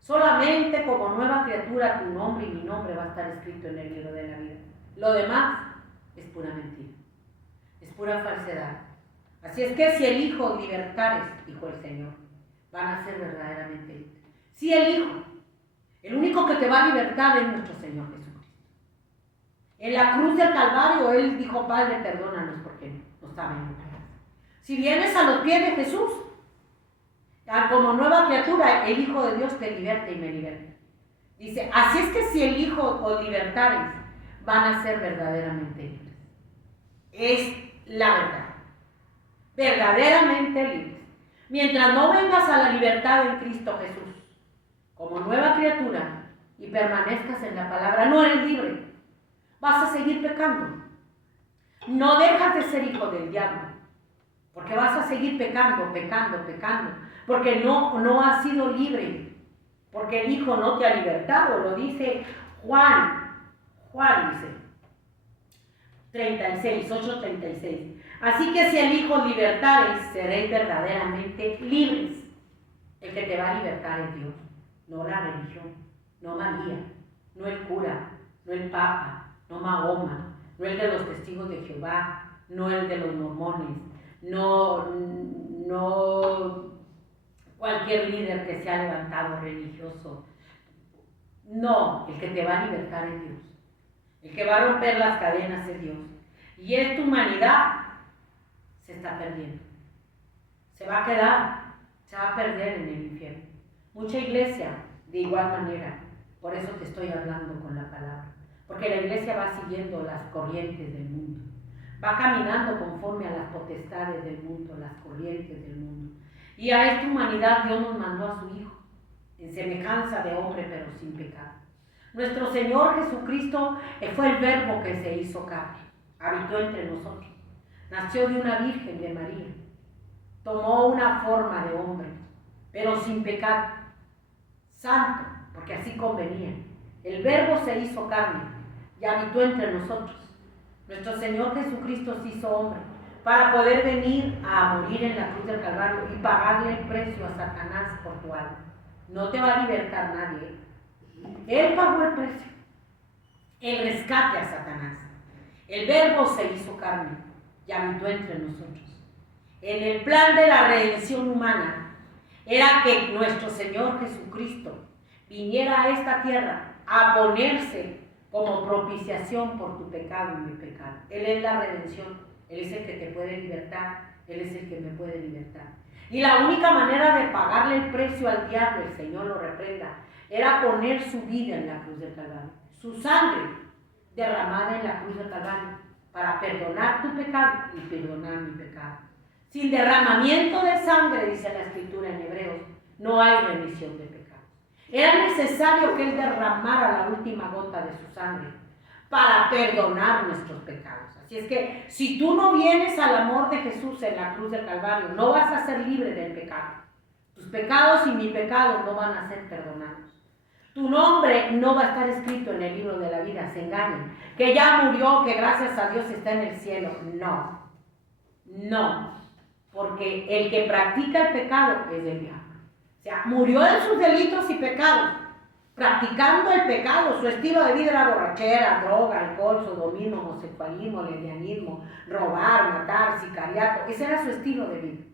Solamente como nueva criatura tu nombre y mi nombre va a estar escrito en el libro de la vida. Lo demás es pura mentira. pura falsedad. Así es que si el Hijo libertares, dijo el Señor, van a ser verdaderamente libres. Si el Hijo, el único que te va a libertar es nuestro Señor Jesucristo. En la cruz del Calvario, Él dijo, Padre, perdónanos porque no saben lo que hacen. Si vienes a los pies de Jesús, como nueva criatura, el Hijo de Dios te liberta y me liberta. Dice, así es que si el Hijo os libertares, van a ser verdaderamente libres. Es la verdad. Verdaderamente libres. Mientras no vengas a la libertad en Cristo Jesús, como nueva criatura, y permanezcas en la palabra, no eres libre. Vas a seguir pecando. No dejas de ser hijo del diablo, porque vas a seguir pecando, porque no has sido libre, porque el Hijo no te ha libertado. Lo dice Juan dice 8:36. Así que si el Hijo libertares, seréis verdaderamente libres. El que te va a libertar es Dios, no la religión, no María, no el cura, no el Papa, no Mahoma, no el de los testigos de Jehová, no el de los mormones, no cualquier líder que se ha levantado religioso. No, el que te va a libertar es Dios. El que va a romper las cadenas es Dios. Y esta humanidad se está perdiendo. Se va a quedar, se va a perder en el infierno. Mucha iglesia, de igual manera. Por eso te estoy hablando con la palabra. Porque la iglesia va siguiendo las corrientes del mundo. Va caminando conforme a las potestades del mundo, las corrientes del mundo. Y a esta humanidad Dios nos mandó a su Hijo, en semejanza de hombre, pero sin pecado. Nuestro Señor Jesucristo fue el Verbo que se hizo carne, habitó entre nosotros. Nació de una virgen, de María. Tomó una forma de hombre, pero sin pecado. Santo, porque así convenía. El Verbo se hizo carne y habitó entre nosotros. Nuestro Señor Jesucristo se hizo hombre para poder venir a morir en la cruz del Calvario y pagarle el precio a Satanás por tu alma. No te va a libertar nadie. Él pagó el precio, el rescate a Satanás. El Verbo se hizo carne y habitó entre nosotros. En el plan de la redención humana era que nuestro Señor Jesucristo viniera a esta tierra a ponerse como propiciación por tu pecado y mi pecado. Él es la redención, Él es el que te puede libertar, Él es el que me puede libertar. Y la única manera de pagarle el precio al diablo, el Señor lo reprenda, era poner su vida en la cruz del Calvario, su sangre derramada en la cruz del Calvario, para perdonar tu pecado y perdonar mi pecado. Sin derramamiento de sangre, dice la Escritura en Hebreos, no hay remisión de pecados. Era necesario que Él derramara la última gota de su sangre para perdonar nuestros pecados. Así es que si tú no vienes al amor de Jesús en la cruz del Calvario, no vas a ser libre del pecado. Tus pecados y mis pecados no van a ser perdonados. Tu nombre no va a estar escrito en el libro de la vida, se engañan. Que ya murió, que gracias a Dios está en el cielo. No. Porque el que practica el pecado es del diablo. O sea, murió en sus delitos y pecados, practicando el pecado. Su estilo de vida era borrachera, droga, alcohol, sodomismo, homosexualismo, lesbianismo, robar, matar, sicariato. Ese era su estilo de vida.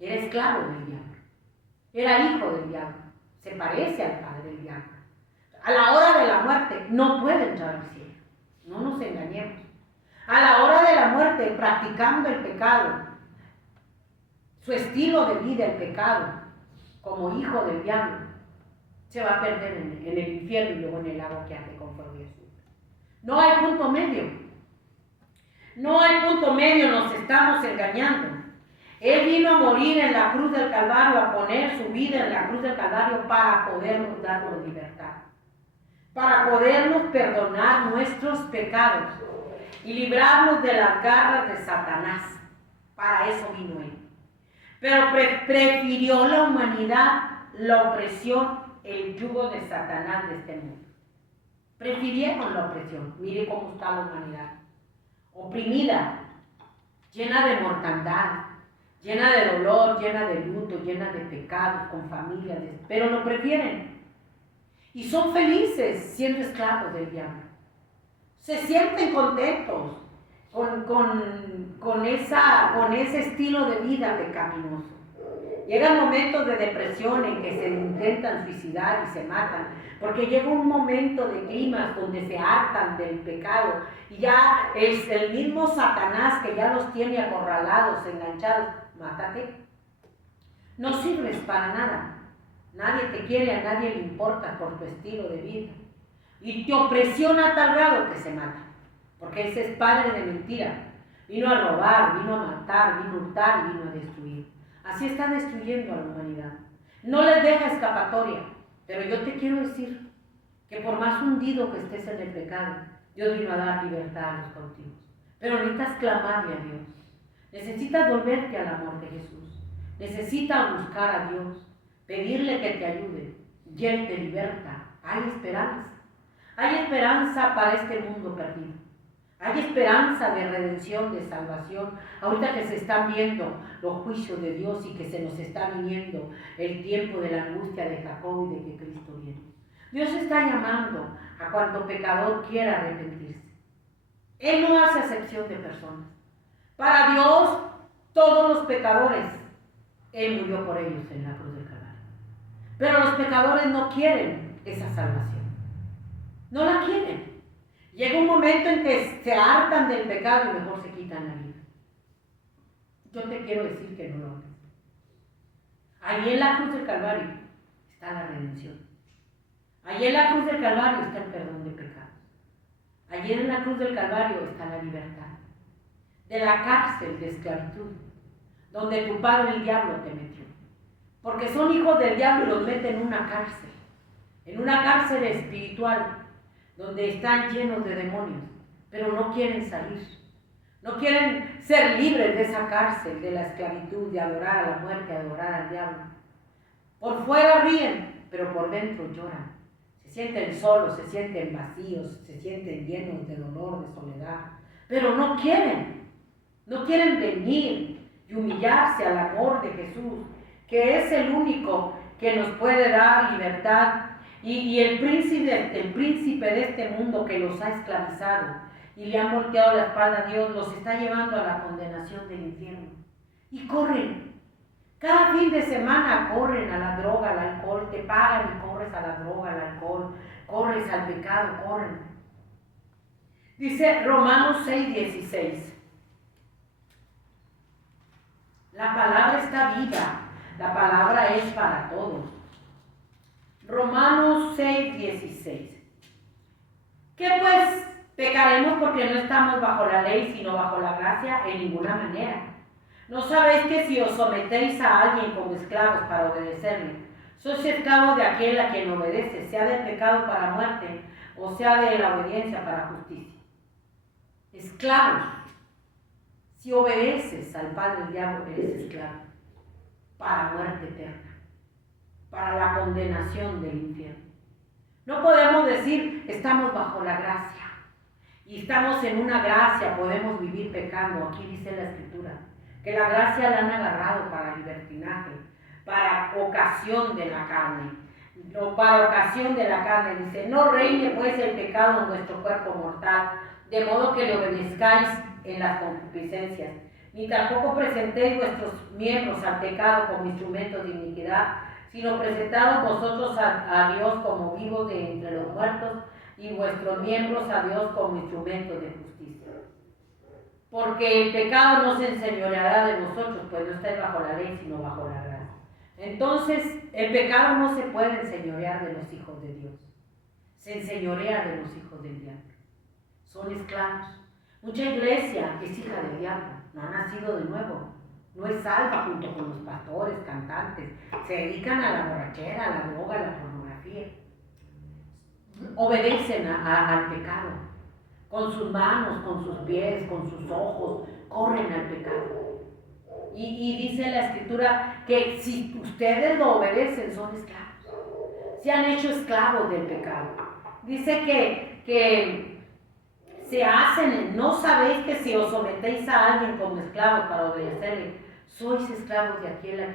Era esclavo del diablo. Era hijo del diablo. Se parece al padre del diablo. A la hora de la muerte no puede entrar al cielo. No nos engañemos. A la hora de la muerte, practicando el pecado, su estilo de vida, el pecado, como hijo del diablo, se va a perder en el infierno y luego en el agua que hace con fuego y azufre. No hay punto medio. No hay punto medio, nos estamos engañando. Él vino a morir en la cruz del Calvario, a poner su vida en la cruz del Calvario para podernos darnos libertad, para podernos perdonar nuestros pecados y librarnos de las garras de Satanás. Para eso vino Él. Pero prefirió la humanidad, la opresión, el yugo de Satanás de este mundo. Prefirieron la opresión. Mire cómo está la humanidad. Oprimida, llena de mortandad, llena de dolor, llena de luto, llena de pecados, con familias, pero lo prefieren. Y son felices siendo esclavos del diablo. Se sienten contentos. con ese estilo de vida pecaminoso. Llegan momentos de depresión en que se intentan suicidar y se matan, porque llega un momento de climas donde se hartan del pecado y ya es el mismo Satanás que ya los tiene acorralados, enganchados. Mátate. No sirves para nada. Nadie te quiere, a nadie le importa por tu estilo de vida. Y te opresiona a tal grado que se mata, porque ese es padre de mentira. Vino a robar, vino a matar, vino a hurtar y vino a destruir. Así está destruyendo a la humanidad. No les deja escapatoria. Pero yo te quiero decir que por más hundido que estés en el pecado, Dios vino a dar libertad a los cautivos. Pero necesitas clamarle a Dios. Necesitas volverte al amor de Jesús. Necesitas buscar a Dios, pedirle que te ayude. Y Él te liberta. Hay esperanza. Hay esperanza para este mundo perdido. Hay esperanza de redención, de salvación. Ahorita que se están viendo los juicios de Dios y que se nos está viniendo el tiempo de la angustia de Jacob y de que Cristo viene. Dios está llamando a cuanto pecador quiera arrepentirse. Él no hace acepción de personas. Para Dios, todos los pecadores, Él murió por ellos en la cruz del Calvario. Pero los pecadores no quieren esa salvación. No la quieren. Llega un momento en que se hartan del pecado y mejor se quitan la vida. Yo te quiero decir que no lo hagas. Allí en la cruz del Calvario está la redención. Allí en la cruz del Calvario está el perdón de pecados. Allí en la cruz del Calvario está la libertad. De la cárcel de esclavitud, donde tu padre el diablo te metió. Porque son hijos del diablo y los meten en una cárcel espiritual, donde están llenos de demonios, pero no quieren salir. No quieren ser libres de esa cárcel, de la esclavitud, de adorar a la muerte, de adorar al diablo. Por fuera ríen, pero por dentro lloran. Se sienten solos, se sienten vacíos, se sienten llenos de dolor, de soledad. Pero no quieren venir y humillarse al amor de Jesús, que es el único que nos puede dar libertad. Y el príncipe de este mundo que los ha esclavizado y le han volteado la espalda a Dios, los está llevando a la condenación del infierno. Y corren. Cada fin de semana corren a la droga, al alcohol, te pagan y corres a la droga, al alcohol, corres al pecado, corren. Dice Romanos 6:16. La palabra está viva, la palabra es para todos. Romanos 6:16. ¿Qué pues? ¿Pecaremos porque no estamos bajo la ley, sino bajo la gracia? En ninguna manera. ¿No sabéis que si os sometéis a alguien como esclavos para obedecerle, sois esclavos de aquel a quien obedece, sea del pecado para muerte, o sea de la obediencia para justicia? Esclavos. Si obedeces al padre del diablo, eres esclavo para muerte eterna, para la condenación del infierno. No podemos decir estamos bajo la gracia y estamos en una gracia, podemos vivir pecando. Aquí dice la Escritura que la gracia la han agarrado para libertinaje, para ocasión de la carne, o para ocasión de la carne. Dice, no reine pues el pecado en vuestro cuerpo mortal, de modo que le obedezcáis en las concupiscencias, ni tampoco presentéis vuestros miembros al pecado como instrumentos de iniquidad, sino presentados vosotros a Dios como vivos de entre los muertos, y vuestros miembros a Dios como instrumentos de justicia. Porque el pecado no se enseñoreará de vosotros, pues no estáis bajo la ley, sino bajo la gracia. Entonces, el pecado no se puede enseñorear de los hijos de Dios. Se enseñorea de los hijos del diablo. Son esclavos. Mucha iglesia es hija del diablo, no ha nacido de nuevo. No es salva junto con los pastores, cantantes. Se dedican a la borrachera, a la droga, a la pornografía. Obedecen al pecado. Con sus manos, con sus pies, con sus ojos, corren al pecado. Y dice la Escritura que si ustedes lo obedecen, son esclavos. Se han hecho esclavos del pecado. Dice que se hacen, ¿no sabéis que si os sometéis a alguien como esclavos para obedecerle, sois esclavos de aquel a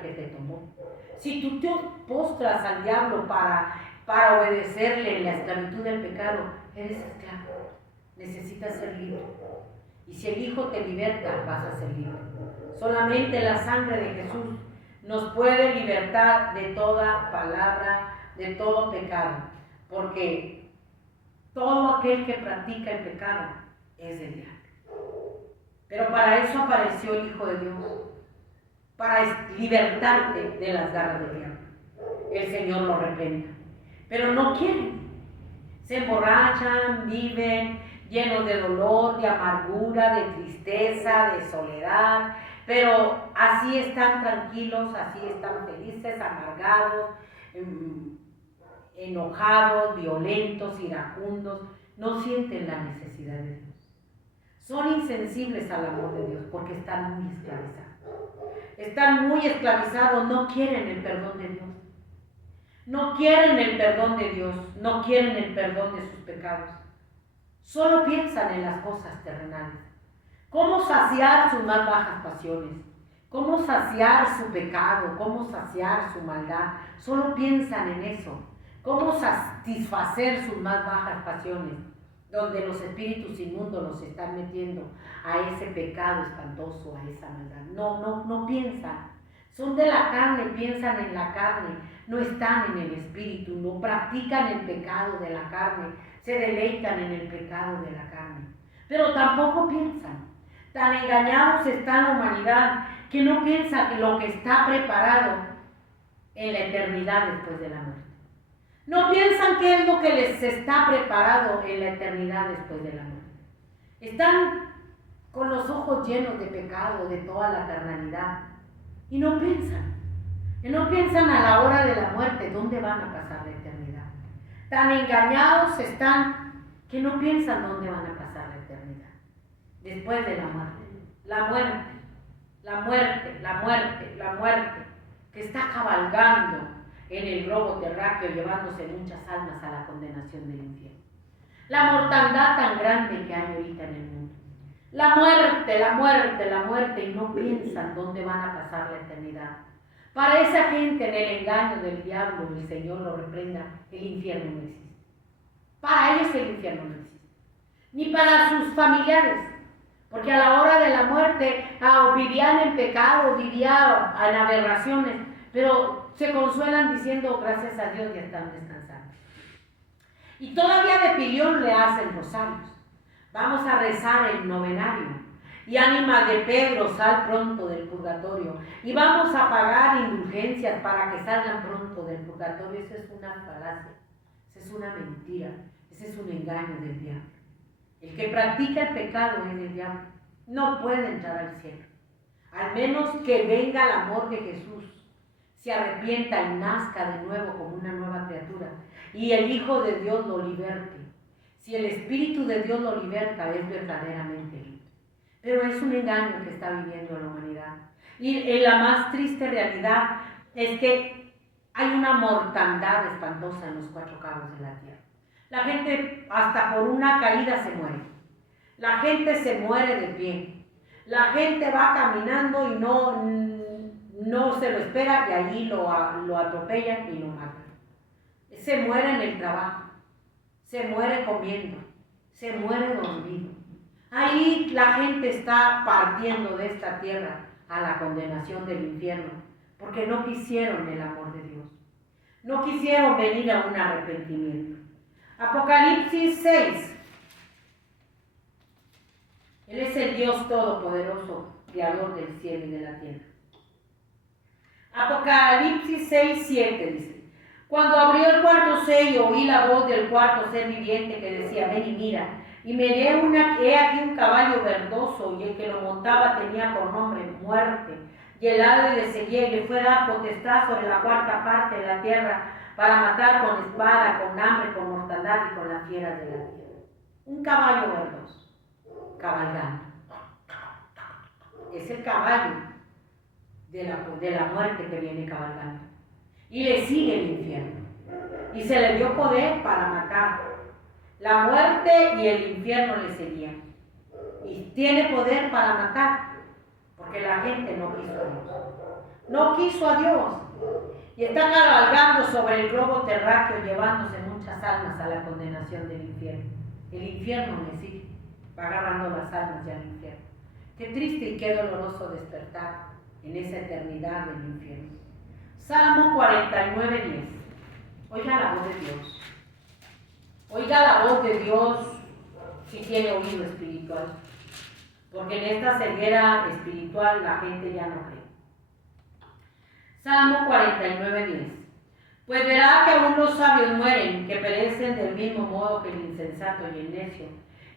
que te tomó? Si tú te postras al diablo para obedecerle en la esclavitud del pecado, eres esclavo. necesitas ser libre. Y si el Hijo te liberta, vas a ser libre. Solamente la sangre de Jesús nos puede libertar de toda palabra, de todo pecado. Porque todo aquel que practica el pecado es del diablo. Pero para eso apareció el Hijo de Dios, para libertarte de las garras del diablo. El Señor lo reprenda. Pero no quieren. Se emborrachan, viven llenos de dolor, de amargura, de tristeza, de soledad. Pero así están tranquilos, así están felices, amargados, enojados, violentos, iracundos. No sienten la necesidad de Dios. Son insensibles al amor de Dios porque están muy esclavizados. Están muy esclavizados, no quieren el perdón de Dios. No quieren el perdón de Dios, no quieren el perdón de sus pecados. Solo piensan en las cosas terrenales. Cómo saciar sus más bajas pasiones, cómo saciar su pecado, cómo saciar su maldad. Solo piensan en eso. Cómo satisfacer sus más bajas pasiones, donde los espíritus inmundos los están metiendo a ese pecado espantoso, a esa maldad. No piensan. Son de la carne, piensan en la carne, no están en el espíritu, no practican el pecado de la carne, se deleitan en el pecado de la carne. Pero tampoco piensan. Tan engañados está la humanidad que no piensa que lo que está preparado en la eternidad después de la muerte. No piensan qué es lo que les está preparado en la eternidad después de la muerte. Están con los ojos llenos de pecado, de toda la carnalidad. Y no piensan a la hora de la muerte dónde van a pasar la eternidad. Tan engañados están que no piensan dónde van a pasar la eternidad. Después de la muerte. La muerte, que está cabalgando en el globo terráqueo, llevándose muchas almas a la condenación del infierno. La mortandad tan grande que hay ahorita en el mundo. La muerte, y no piensan dónde van a pasar la eternidad. Para esa gente en el engaño del diablo, el Señor lo reprenda, el infierno no existe. Para ellos el infierno no existe. Ni para sus familiares, porque a la hora de la muerte vivían en pecado, vivían en aberraciones, pero se consuelan diciendo gracias a Dios ya están descansando. Y todavía de pilón le hacen rosarios. Vamos a rezar el novenario. Y ánima de Pedro, sal pronto del purgatorio. Y vamos a pagar indulgencias para que salgan pronto del purgatorio. Eso es una falacia, eso es una mentira, ese es un engaño del diablo. El que practica el pecado es del diablo. No puede entrar al cielo. Al menos que venga el amor de Jesús, se arrepienta y nazca de nuevo como una nueva criatura. Y el Hijo de Dios lo liberte. Si el Espíritu de Dios lo liberta, es verdaderamente libre. Pero es un engaño que está viviendo la humanidad. Y la más triste realidad es que hay una mortandad espantosa en los cuatro cabos de la tierra. La gente hasta por una caída se muere. La gente se muere de pie. La gente va caminando y no se lo espera y allí lo atropellan y lo matan. Se muere en el trabajo. Se muere comiendo, se muere dormido. Ahí la gente está partiendo de esta tierra a la condenación del infierno, porque no quisieron el amor de Dios. No quisieron venir a un arrepentimiento. Apocalipsis 6. Él es el Dios todopoderoso, creador del cielo y de la tierra. Apocalipsis 6, 7 dice: Cuando abrió el cuarto sello, oí la voz del cuarto ser viviente que decía: ven y mira. Y miré he aquí un caballo verdoso, y el que lo montaba tenía por nombre Muerte, y el Hades le seguía, y le fue dada potestad sobre la cuarta parte de la tierra, para matar con espada, con hambre, con mortandad y con las fieras de la tierra. Un caballo verdoso, cabalgando. Es el caballo de la muerte que viene cabalgando. Y le sigue el infierno. Y se le dio poder para matar. La muerte y el infierno le seguían. Y tiene poder para matar. Porque la gente no quiso a Dios. No quiso a Dios. Y está cabalgando sobre el globo terráqueo, llevándose muchas almas a la condenación del infierno. El infierno me sigue, va agarrando las almas ya al infierno. Qué triste y qué doloroso despertar en esa eternidad del infierno. Salmo 49:10. Oiga la voz de Dios. Oiga la voz de Dios si tiene oído espiritual. Porque en esta ceguera espiritual la gente ya no cree. Salmo 49:10. Pues verá que aún los sabios mueren, que perecen del mismo modo que el insensato y el necio,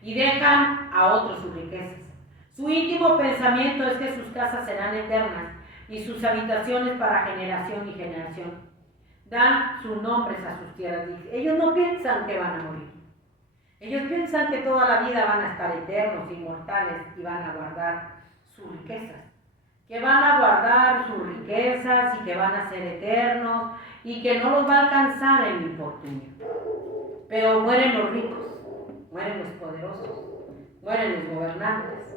y dejan a otros sus riquezas. Su íntimo pensamiento es que sus casas serán eternas y sus habitaciones para generación y generación. Dan sus nombres a sus tierras. Ellos no piensan que van a morir. Ellos piensan que toda la vida van a estar eternos, inmortales, y van a guardar sus riquezas. Que van a guardar sus riquezas y que van a ser eternos y que no los va a alcanzar el infortunio. Pero mueren los ricos, mueren los poderosos, mueren los gobernantes,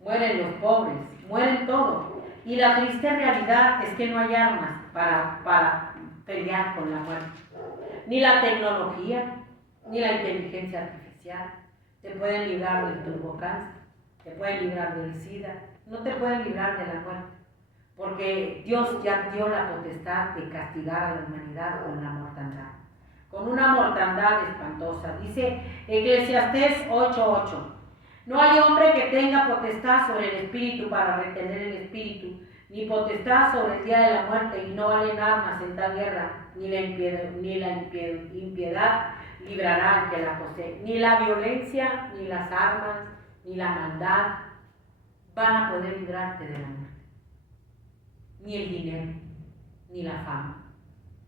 mueren los pobres, mueren todos. Y la triste realidad es que no hay armas para pelear con la muerte. Ni la tecnología, ni la inteligencia artificial te pueden librar del turbocáncer, te pueden librar del SIDA, no te pueden librar de la muerte, porque Dios ya dio la potestad de castigar a la humanidad con la mortandad, con una mortandad espantosa. Dice Eclesiastés 8:8, no hay hombre que tenga potestad sobre el espíritu para retener el espíritu, ni potestad sobre el día de la muerte, y no valen armas en tal guerra, ni la impiedad librará al que la posee. Ni la violencia, ni las armas, ni la maldad van a poder librarte de la muerte. Ni el dinero, ni la fama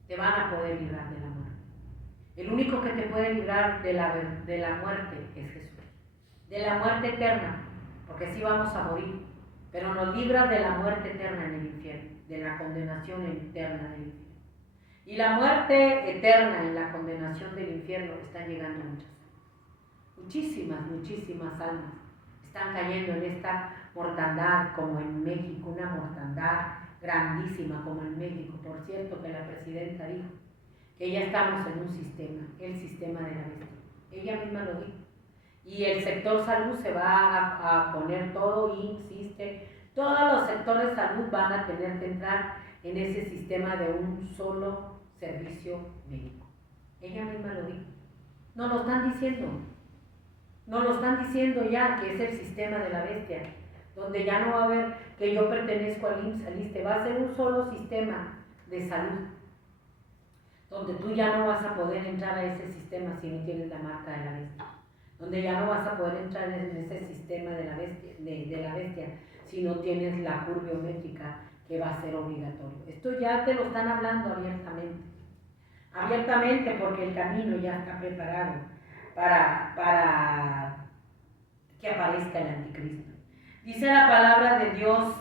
te van a poder librar de la muerte. El único que te puede librar de la muerte es Jesús. De la muerte eterna, porque sí vamos a morir, pero nos libra de la muerte eterna en el infierno, de la condenación eterna del infierno. Y la muerte eterna en la condenación del infierno están llegando muchísimas almas están cayendo en esta mortandad, como en México, una mortandad grandísima como en México. Por cierto, que la presidenta dijo que ya estamos en un sistema, el sistema de la bestia. Ella misma lo dijo. Y el sector salud se va a poner todo, insiste, todos los sectores de salud van a tener que entrar en ese sistema de un solo servicio médico. Ella misma lo dijo. Nos lo están diciendo. Nos lo están diciendo ya, que es el sistema de la bestia, donde ya no va a haber que yo pertenezco al IMSS, al ISSSTE, va a ser un solo sistema de salud, donde tú ya no vas a poder entrar a ese sistema si no tienes la marca de la bestia, donde ya no vas a poder entrar en ese sistema de la bestia si no tienes la curva biométrica, que va a ser obligatorio. Esto ya te lo están hablando abiertamente, porque el camino ya está preparado para que aparezca el anticristo. Dice la palabra de Dios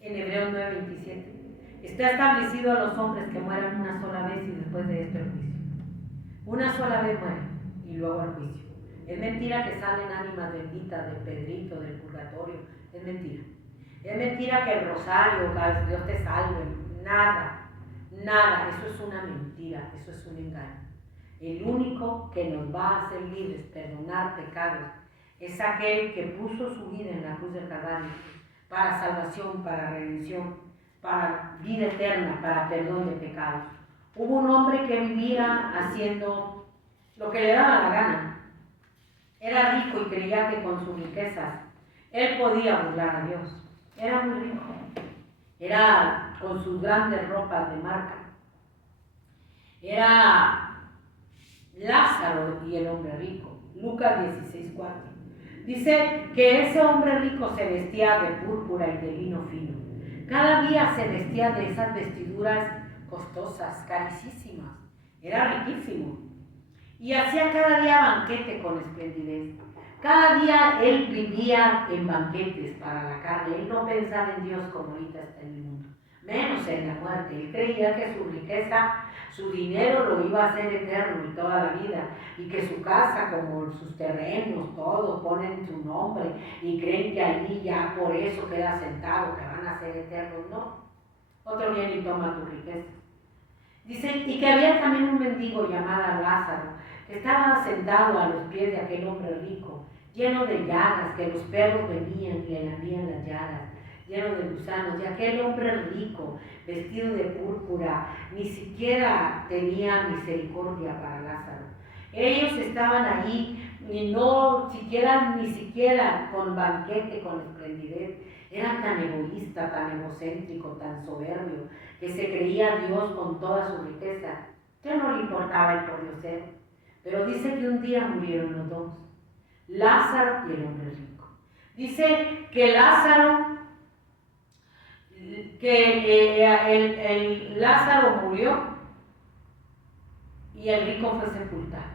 en Hebreos 9:27, está establecido a los hombres que mueran una sola vez y después de esto el juicio. Una sola vez mueren y luego el juicio. Es mentira que salen ánimas benditas del Pedrito, del purgatorio, es mentira. Es mentira que el rosario, que Dios te salve, nada, eso es una mentira, eso es un engaño. El único que nos va a hacer libres, perdonar pecados, es aquel que puso su vida en la cruz del Calvario para salvación, para redención, para vida eterna, para perdón de pecados. Hubo un hombre que vivía haciendo lo que le daba la gana. Era rico y creía que con sus riquezas él podía burlar a Dios. Era muy rico. Era con sus grandes ropas de marca. Era Lázaro y el hombre rico. Lucas 16:4. Dice que ese hombre rico se vestía de púrpura y de lino fino. Cada día se vestía de esas vestiduras costosas, carísimas. Era riquísimo. Y hacía cada día banquete con esplendidez. Cada día él vivía en banquetes para la carne. Él no pensaba en Dios como ahorita está en el mundo, menos en la muerte. Él creía que su riqueza, su dinero lo iba a hacer eterno y toda la vida, y que su casa, como sus terrenos, todo, ponen su nombre y creen que allí ya por eso queda sentado, que van a ser eternos. No, otro viene y toma tu riqueza. Dice, y que había también un mendigo llamado Lázaro, estaba sentado a los pies de aquel hombre rico, lleno de llagas, que los perros venían y le lambían las llagas, lleno de gusanos, y aquel hombre rico, vestido de púrpura, ni siquiera tenía misericordia para Lázaro. Ellos estaban allí y ni siquiera con banquete, con esplendidez. Era tan egoísta, tan egocéntrico, tan soberbio, que se creía Dios con toda su riqueza, que no le importaba el pordiosero. Pero dice que un día murieron los dos, Lázaro y el hombre rico. Dice que Lázaro, el Lázaro murió y el rico fue sepultado.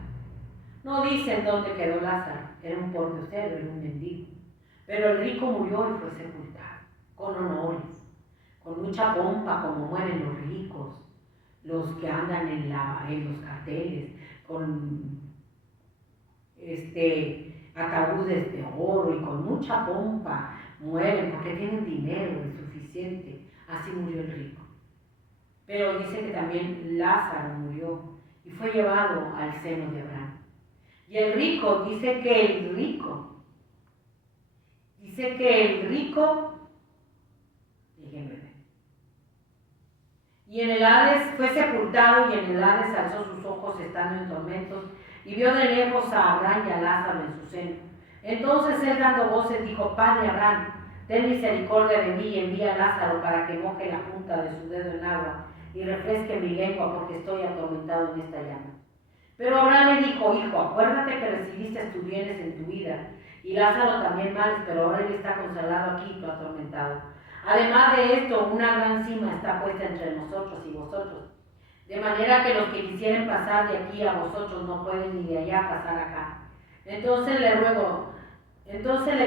No dicen dónde quedó Lázaro, era un pordiosero, era un mendigo. Pero el rico murió y fue sepultado, con honores, con mucha pompa, como mueren los ricos, los que andan en los carteles, con ataúdes de oro y con mucha pompa, mueren porque tienen dinero suficiente. Así murió el rico. Pero dice que también Lázaro murió y fue llevado al seno de Abraham. Y el rico, dice que el rico, déjenme ver, y en el Hades fue sepultado, y en el Hades alzó sus ojos estando en tormentos, y vio de lejos a Abraham y a Lázaro en su seno. Entonces él, dando voces, dijo: Padre Abraham, ten misericordia de mí y envía a Lázaro para que moje la punta de su dedo en agua y refresque mi lengua, porque estoy atormentado en esta llama. Pero Abraham le dijo: Hijo, acuérdate que recibiste tus bienes en tu vida, y Lázaro también males, pero ahora él está consolado aquí, tú atormentado. Además de esto, una gran cima está puesta entre nosotros y vosotros, de manera que los que quisieren pasar de aquí a vosotros no pueden ni de allá pasar acá. Entonces le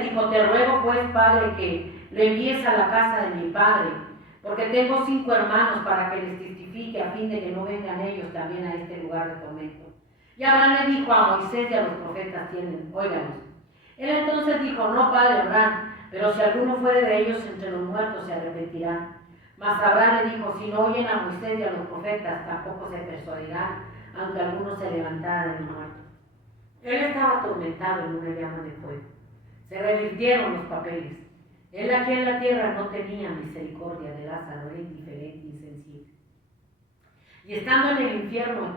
dijo: Te ruego pues, Padre, que lo envíes a la casa de mi padre, porque tengo 5 hermanos, para que les testifique, a fin de que no vengan ellos también a este lugar de tormento. Y Abraham le dijo a Moisés y a los profetas: óiganos. Él entonces dijo: No, Padre Abraham, pero si alguno fuere de ellos entre los muertos, se arrepentirán. Mas Abraham le dijo: Si no oyen a Moisés y a los profetas, tampoco se persuadirán, aunque alguno se levantara de los muertos. Él estaba atormentado en una llama de fuego. Se revirtieron los papeles. Él aquí en la tierra no tenía misericordia de Lázaro, era indiferente, insensible. Y estando en el infierno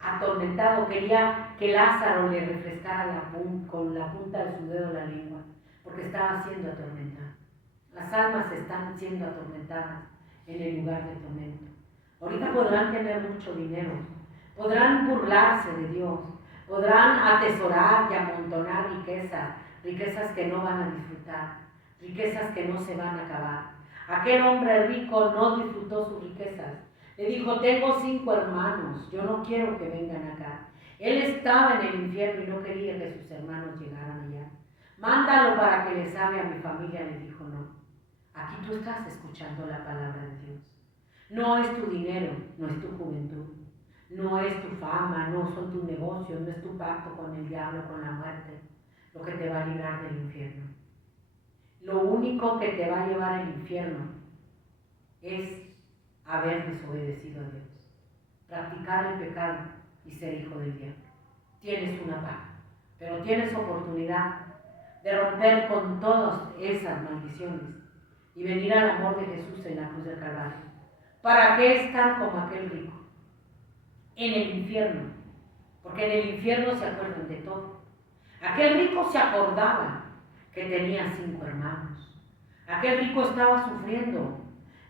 atormentado, quería que Lázaro le refrescara con la punta de su dedo la lengua, porque estaba siendo atormentado. Las almas están siendo atormentadas en el lugar de tormento. Ahorita podrán tener mucho dinero, podrán burlarse de Dios, podrán atesorar y amontonar riquezas que no van a disfrutar, riquezas que no se van a acabar. Aquel hombre rico no disfrutó sus riquezas. Le dijo: Tengo 5 hermanos, yo no quiero que vengan acá. Él estaba en el infierno y no quería que sus hermanos llegaran allá. Mándalo para que les hable a mi familia, le dijo. No, aquí tú estás escuchando la palabra de Dios. No es tu dinero, no es tu juventud, no es tu fama, no son tus negocios, no es tu pacto con el diablo, con la muerte, lo que te va a librar del infierno. Lo único que te va a llevar al infierno es haber desobedecido a Dios, practicar el pecado y ser hijo del diablo. Tienes una paga, pero tienes oportunidad de romper con todas esas maldiciones y venir al amor de Jesús en la cruz del Calvario. ¿Para qué estar como aquel rico en el infierno? Porque en el infierno se acuerdan de todo. Aquel rico se acordaba que tenía 5 hermanos. Aquel rico estaba sufriendo,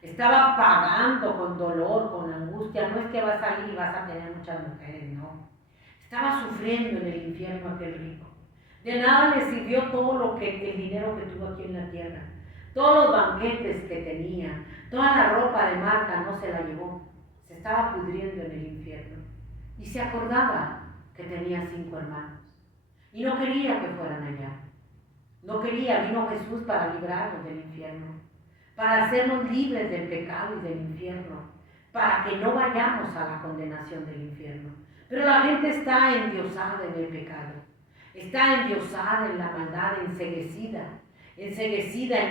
estaba pagando con dolor, con angustia. No es que vas a ir y vas a tener muchas mujeres, no. Estaba sufriendo en el infierno aquel rico. De nada le sirvió todo el dinero que tuvo aquí en la tierra. Todos los banquetes que tenía, toda la ropa de marca no se la llevó. Se estaba pudriendo en el infierno. Y se acordaba que tenía 5 hermanos. Y no quería que fueran allá. No quería, vino Jesús para librarnos del infierno, para hacernos libres del pecado y del infierno, para que no vayamos a la condenación del infierno. Pero la gente está endiosada en el pecado, está endiosada en la maldad, enceguecida,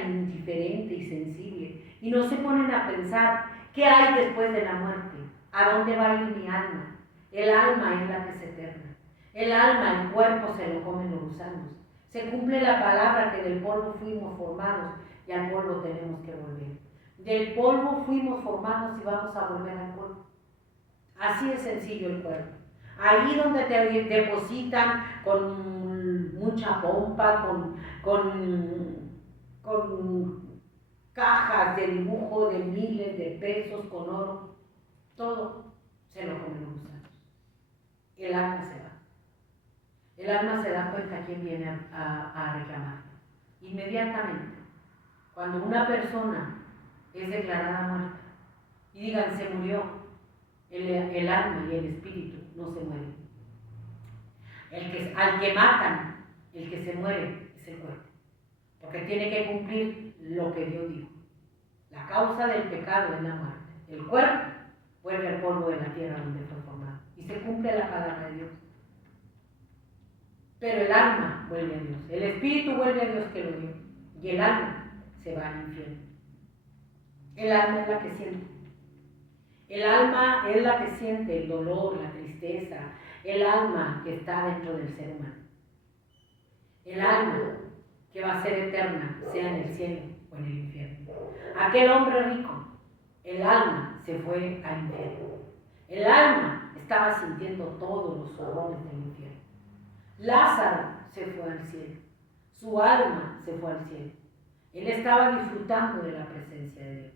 indiferente y sensible, y no se ponen a pensar: ¿qué hay después de la muerte? ¿A dónde va a ir mi alma? El alma es la que es eterna. El alma, el cuerpo se lo comen los gusanos. Se cumple la palabra que del polvo fuimos formados y al polvo tenemos que volver. Del polvo fuimos formados y vamos a volver al polvo. Así es sencillo el cuerpo. Ahí donde te depositan con mucha pompa, con cajas de dibujo de miles de pesos, con oro, todo se lo comen los gusanos. El alma se va. El alma se da cuenta quién viene a reclamar. Inmediatamente, cuando una persona es declarada muerta, y digan se murió, el alma y el espíritu no se mueren. Al que matan, el que se muere es el cuerpo, porque tiene que cumplir lo que Dios dijo. La causa del pecado es la muerte. El cuerpo vuelve al polvo de la tierra donde fue formado y se cumple la palabra de Dios. Pero el alma vuelve a Dios, el espíritu vuelve a Dios que lo dio, y el alma se va al infierno. El alma es la que siente. El alma es la que siente el dolor, la tristeza, el alma que está dentro del ser humano. El alma que va a ser eterna, sea en el cielo o en el infierno. Aquel hombre rico, el alma se fue al infierno. El alma estaba sintiendo todos los horrores del infierno. Lázaro se fue al cielo, su alma se fue al cielo. Él estaba disfrutando de la presencia de Dios.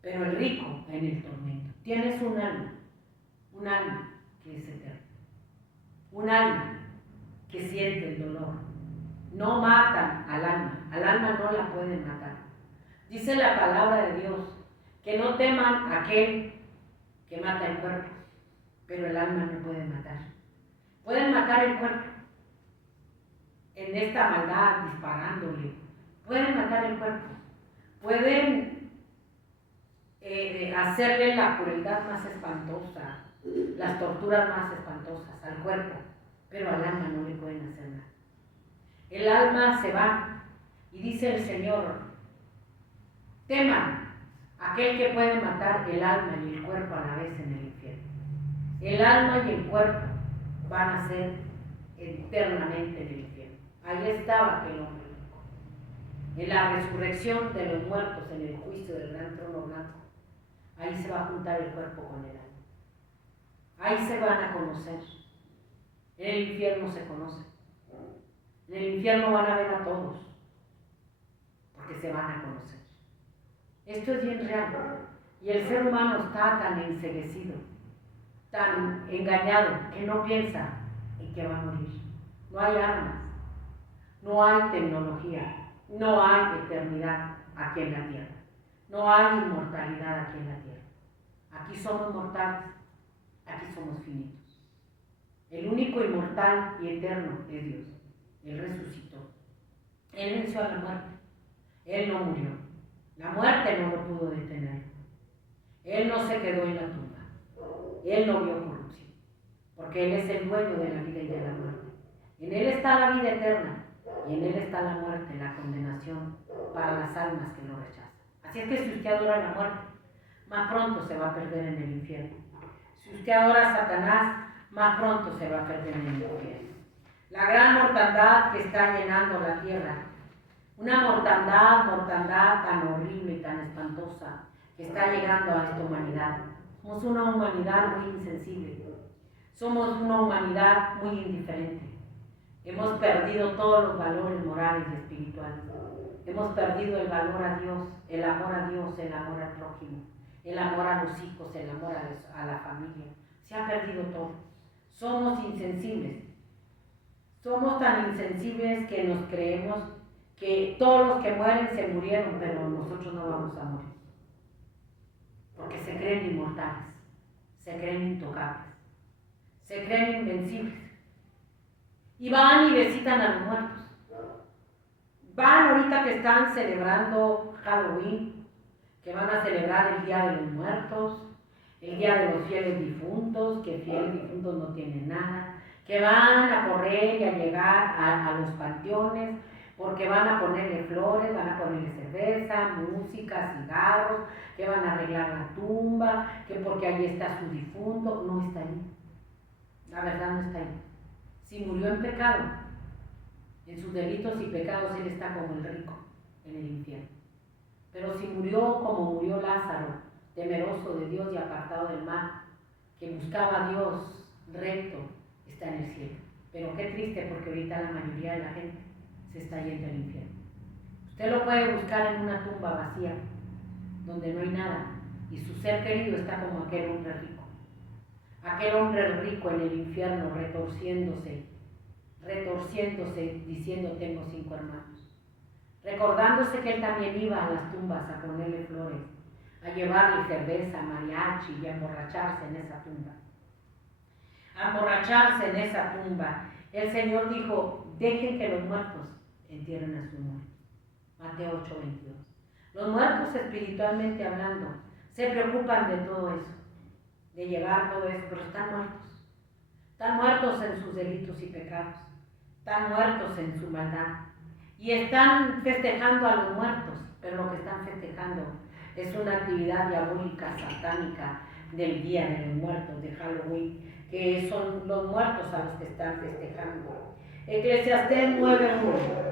Pero el rico en el tormento. Tienes un alma que es eterna, un alma que siente el dolor. No matan al alma no la pueden matar. Dice la palabra de Dios que no teman a aquel que mata el cuerpo, pero el alma no puede matar. Pueden matar el cuerpo en esta maldad disparándole, pueden matar el cuerpo, pueden hacerle la crueldad más espantosa, las torturas más espantosas al cuerpo, pero al alma no le pueden hacer nada. El alma se va y dice el Señor, teman aquel que puede matar el alma y el cuerpo a la vez en el infierno. El alma y el cuerpo van a ser eternamente en el infierno. Ahí estaba aquel hombre rico. En la resurrección de los muertos, en el juicio del gran trono blanco, ahí se va a juntar el cuerpo con el alma. Ahí se van a conocer. En el infierno se conocen. En el infierno van a ver a todos, porque se van a conocer. Esto es bien real. Y el ser humano está tan enceguecido, tan engañado, que no piensa en que va a morir. No hay armas, no hay tecnología, no hay eternidad aquí en la tierra. No hay inmortalidad aquí en la tierra. Aquí somos mortales, aquí somos finitos. El único inmortal y eterno es Dios. Él resucitó. Él venció a la muerte. Él no murió. La muerte no lo pudo detener. Él no se quedó en la tumba. Él no vio corrupción. Porque Él es el dueño de la vida y de la muerte. En Él está la vida eterna. Y en Él está la muerte, la condenación para las almas que lo rechazan. Así es que si usted adora la muerte, más pronto se va a perder en el infierno. Si usted adora a Satanás, más pronto se va a perder en el infierno. La gran mortandad que está llenando la tierra, una mortandad tan horrible y tan espantosa que está llegando a esta humanidad. Somos una humanidad muy insensible, somos una humanidad muy indiferente. Hemos perdido todos los valores morales y espirituales. Hemos perdido el valor a Dios, el amor a Dios, el amor al prójimo, el amor a los hijos, el amor a la familia. Se ha perdido todo. Somos insensibles. Somos tan insensibles que nos creemos que todos los que mueren se murieron, pero nosotros no vamos a morir. Porque se creen inmortales, se creen intocables, se creen invencibles. Y van y visitan a los muertos. Van ahorita que están celebrando Halloween, que van a celebrar el Día de los Muertos, el Día de los Fieles Difuntos, que fieles difuntos no tienen nada, que van a correr y a llegar a los panteones, porque van a ponerle flores, van a ponerle cerveza, música, cigarros, que van a arreglar la tumba, que porque ahí está su difunto. No está ahí. La verdad no está ahí. Si murió en pecado, en sus delitos y pecados, él está como el rico en el infierno. Pero si murió como murió Lázaro, temeroso de Dios y apartado del mal, que buscaba a Dios recto, está en el cielo. Pero qué triste, porque ahorita la mayoría de la gente se está yendo al infierno. Usted lo puede buscar en una tumba vacía, donde no hay nada, y su ser querido está como aquel hombre rico. Aquel hombre rico en el infierno retorciéndose, diciendo: tengo 5 hermanos. Recordándose que él también iba a las tumbas a ponerle flores, a llevarle cerveza, mariachi y a emborracharse en esa tumba. A emborracharse en esa tumba. El Señor dijo: dejen que los muertos entierren a sus muertos. Mateo 8:22. Los muertos, espiritualmente hablando, se preocupan de todo eso, de llevar todo eso, pero están muertos. Están muertos en sus delitos y pecados. Están muertos en su maldad. Y están festejando a los muertos, pero lo que están festejando es una actividad diabólica, satánica del Día de los Muertos, de Halloween, que son los muertos a los que están festejando. Eclesiastés 9:1.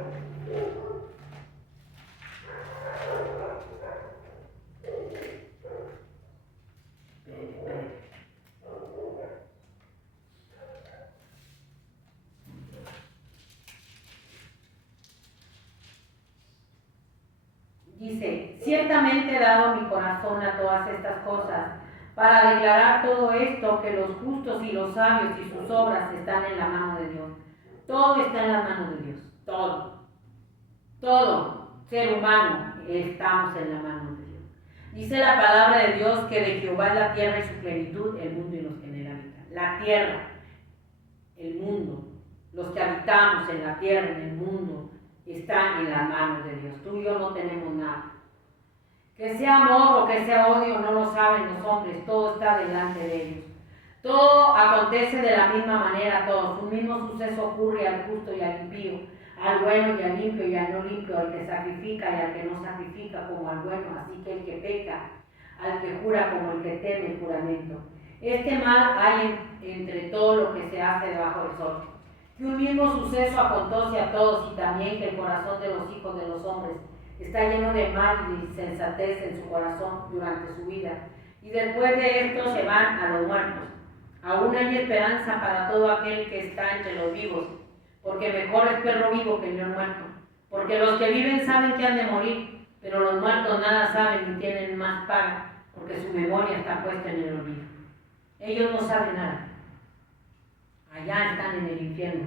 Dice: ciertamente he dado mi corazón a todas estas cosas, para declarar todo esto, que los justos y los sabios y sus obras están en la mano de Dios. Todo está en la mano de Dios, todo. Todo ser humano estamos en la mano de Dios. Dice la palabra de Dios que de Jehová es la tierra y su plenitud, el mundo y los que en él habitan. La tierra, el mundo, los que habitamos en la tierra, en el mundo, están en la mano de Dios. Tú y yo no tenemos nada. Que sea amor o que sea odio no lo saben los hombres, todo está delante de ellos. Todo acontece de la misma manera a todos. Un mismo suceso ocurre al justo y al impío, al bueno y al limpio y al no limpio, al que sacrifica y al que no sacrifica, como al bueno, así que el que peca, al que jura como el que teme el juramento. Este mal hay entre todo lo que se hace debajo del sol. Que un mismo suceso acontece a todos, y también que el corazón de los hijos de los hombres está lleno de mal y insensatez en su corazón durante su vida, y después de esto se van a los muertos. Aún hay esperanza para todo aquel que está entre los vivos, porque mejor es perro vivo que león muerto. Porque los que viven saben que han de morir, pero los muertos nada saben ni tienen más paga, porque su memoria está puesta en el olvido. Ellos no saben nada. Allá están en el infierno.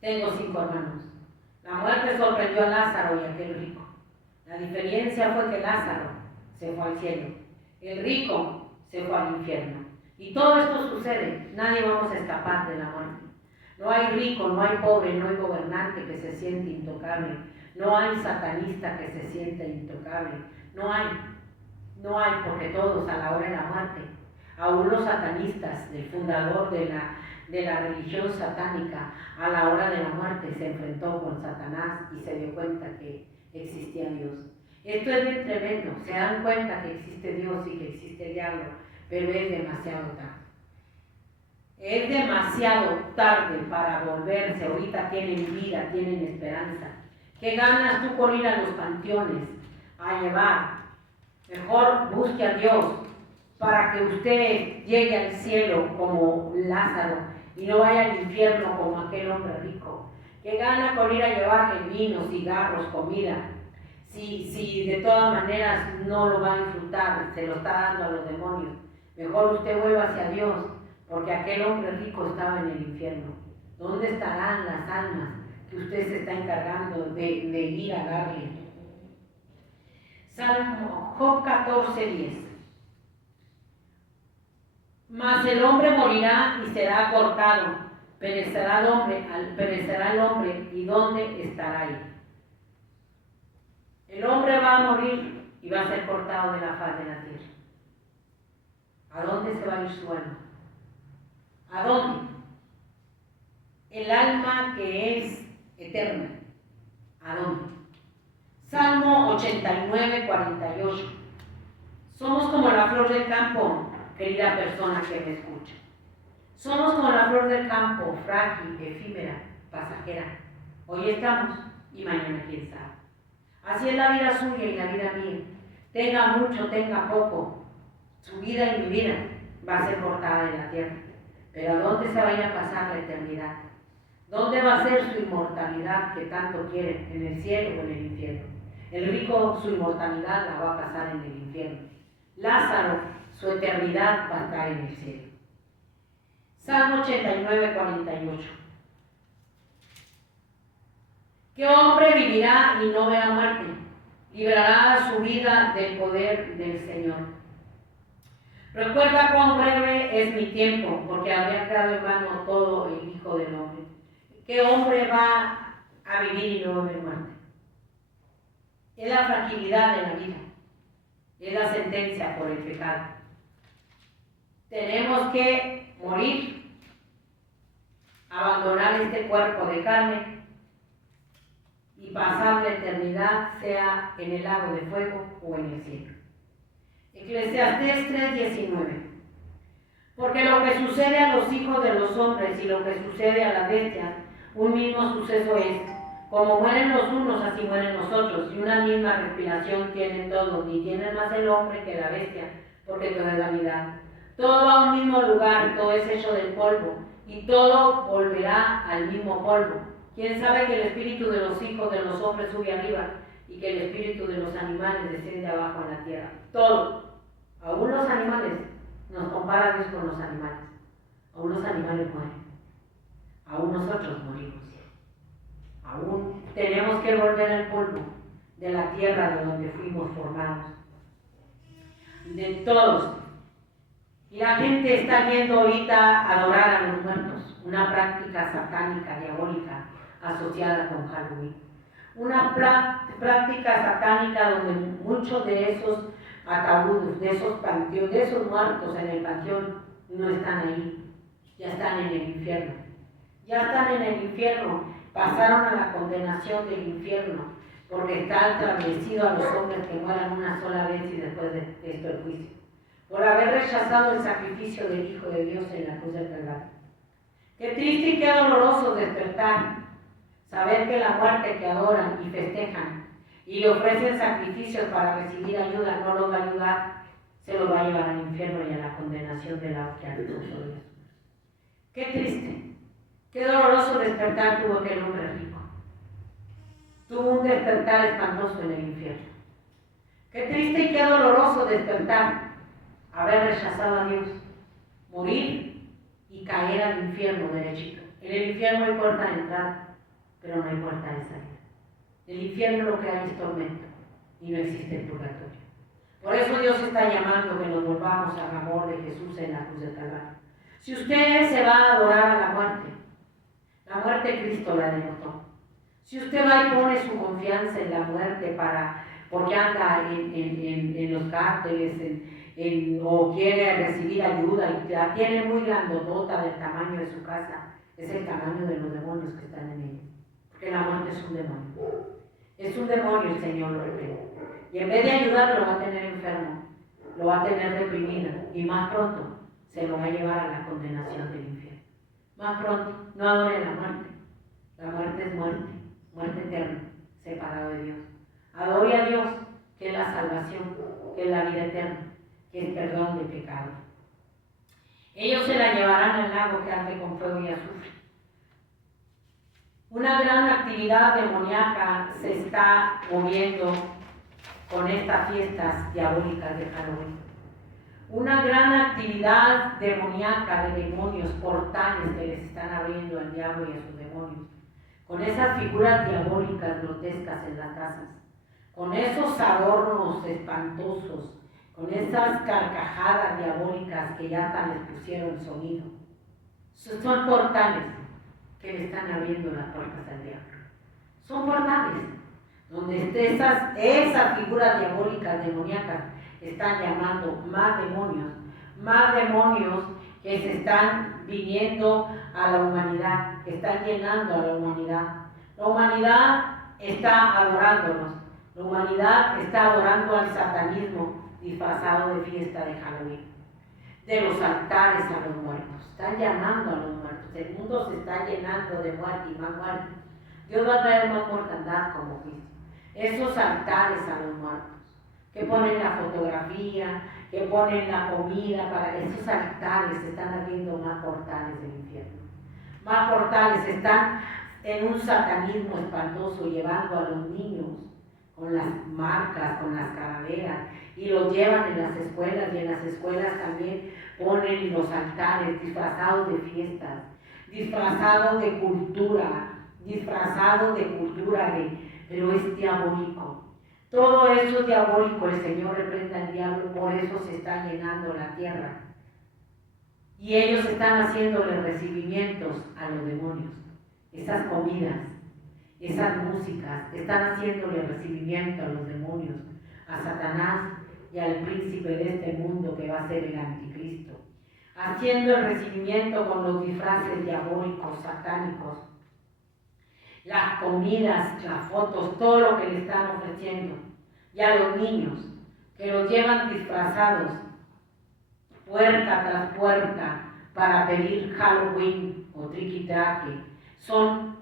Tengo 5 hermanos. La muerte sorprendió a Lázaro y a aquel rico. La diferencia fue que Lázaro se fue al cielo, el rico se fue al infierno. Y todo esto sucede, nadie vamos a escapar de la muerte. No hay rico, no hay pobre, no hay gobernante que se siente intocable, no hay satanista que se sienta intocable, no hay, porque todos a la hora de la muerte, aún los satanistas, el fundador de la religión satánica, a la hora de la muerte se enfrentó con Satanás y se dio cuenta que existía Dios. Esto es bien tremendo, se dan cuenta que existe Dios y que existe el diablo, pero es demasiado tarde. Es demasiado tarde para volverse. Ahorita tienen vida, tienen esperanza. ¿Qué ganas tú con ir a los panteones a llevar? Mejor busque a Dios para que usted llegue al cielo como Lázaro y no vaya al infierno como aquel hombre rico. ¿Qué gana con ir a llevarle vino, cigarros, comida? Si de todas maneras no lo va a disfrutar, se lo está dando a los demonios. Mejor usted vuelva hacia Dios, porque aquel hombre rico estaba en el infierno. ¿Dónde estarán las almas que usted se está encargando de ir a darle? Salmo Job 14:10. Mas el hombre morirá y será cortado, perecerá el hombre, ¿y dónde estará él? El hombre va a morir y va a ser cortado de la faz de la tierra. ¿A dónde se va a ir su alma? ¿A dónde? El alma que es eterna. ¿A dónde? Salmo 89, 48. Somos como la flor del campo, querida persona que me escucha. Somos como la flor del campo, frágil, efímera, pasajera. Hoy estamos y mañana quién sabe. Así es la vida suya y la vida mía. Tenga mucho, tenga poco. Su vida y mi vida va a ser cortada en la tierra. Pero ¿a dónde se vaya a pasar la eternidad? ¿Dónde va a ser su inmortalidad que tanto quieren? ¿En el cielo o en el infierno? El rico su inmortalidad la va a pasar en el infierno. Lázaro su eternidad va a estar en el cielo. Salmo 89, 48. ¿Qué hombre vivirá y no verá muerte? Librará su vida del poder del Señor. Recuerda cuán breve es mi tiempo, porque habría quedado en vano todo el Hijo del Hombre. ¿Qué hombre va a vivir y no ver muerte? Es la fragilidad de la vida, es la sentencia por el pecado. Tenemos que morir, abandonar este cuerpo de carne y pasar la eternidad, sea en el lago de fuego o en el cielo. Eclesiastés 3:19. Porque lo que sucede a los hijos de los hombres y lo que sucede a las bestias, un mismo suceso es. Como mueren los unos, así mueren los otros, y una misma respiración tienen todos, ni tiene más el hombre que la bestia, porque todo es vanidad. Todo va a un mismo lugar, todo es hecho del polvo, y todo volverá al mismo polvo. ¿Quién sabe que el espíritu de los hijos de los hombres sube arriba, y que el espíritu de los animales desciende abajo en la tierra? Todo, aún los animales, nos compara Dios con los animales. Aún los animales mueren, aún nosotros morimos. Aún tenemos que volver al polvo de la tierra de donde fuimos formados. De todos. Y la gente está yendo ahorita a adorar a los muertos, una práctica satánica, diabólica, asociada con Halloween. Una práctica satánica donde muchos de esos ataúdes, de esos panteones, de esos muertos en el panteón, no están ahí, ya están en el infierno. Ya están en el infierno. Pasaron a la condenación del infierno, porque está establecido a los hombres que mueran una sola vez y después de esto el juicio, por haber rechazado el sacrificio del Hijo de Dios en la cruz del Calvario. Qué triste y qué doloroso despertar, saber que la muerte que adoran y festejan y le ofrecen sacrificios para recibir ayuda no los va a ayudar, se los va a llevar al infierno y a la condenación de la que han hecho. Qué triste. Qué doloroso despertar tuvo aquel hombre rico. Tuvo un despertar espantoso en el infierno. Qué triste y qué doloroso despertar, haber rechazado a Dios, morir y caer al infierno derechito. En el infierno hay puerta de entrada, pero no hay puerta de salida. En el infierno lo que hay es tormento y no existe el purgatorio. Por eso Dios está llamando que nos volvamos al amor de Jesús en la cruz del Calvario. Si usted se va a adorar a la muerte Cristo la derrotó. Si usted va y pone su confianza en la muerte porque anda en los cárteles o quiere recibir ayuda y la tiene muy grandotota del tamaño de su casa, es el tamaño de los demonios que están en ella. Porque la muerte es un demonio. Es un demonio, el Señor lo revela. Y en vez de ayudarlo, lo va a tener enfermo, lo va a tener deprimido y más pronto se lo va a llevar a la condenación del infierno. Más pronto, no adore la muerte. La muerte es muerte, muerte eterna, separado de Dios. Adore a Dios, que es la salvación, que es la vida eterna, que es perdón de pecado. Ellos se la llevarán al lago que arde con fuego y azufre. Una gran actividad demoníaca se está moviendo con estas fiestas diabólicas de Halloween. Una gran actividad demoníaca de demonios, portales que les están abriendo al diablo y a sus demonios, con esas figuras diabólicas grotescas en las casas, con esos adornos espantosos, con esas carcajadas diabólicas que ya hasta les pusieron sonido. Son portales que le están abriendo las puertas al diablo. Son portales donde esas figuras diabólicas, demoníacas, están llamando más demonios que se están viniendo a la humanidad, que están llenando a la humanidad. La humanidad está adorándonos. La humanidad está adorando al satanismo disfrazado de fiesta de Halloween, de los altares a los muertos. Están llamando a los muertos. El mundo se está llenando de muerte y más muerte. Dios va a traer más mortandad como juicio. Esos altares a los muertos, que ponen la fotografía, que ponen la comida, para esos altares están abriendo más portales del infierno. Más portales, están en un satanismo espantoso, llevando a los niños con las marcas, con las calaveras, y los llevan en las escuelas, y en las escuelas también ponen los altares disfrazados de fiestas, disfrazados de cultura, pero es diabólico. Todo eso es diabólico. El Señor reprenda al diablo, por eso se está llenando la tierra. Y ellos están haciéndole recibimientos a los demonios. Esas comidas, esas músicas, están haciéndole recibimiento a los demonios, a Satanás y al príncipe de este mundo que va a ser el anticristo. Haciendo el recibimiento con los disfraces diabólicos, satánicos, las comidas, las fotos, todo lo que le están ofreciendo. Y a los niños, que los llevan disfrazados, puerta tras puerta, para pedir Halloween o triqui-traque. Son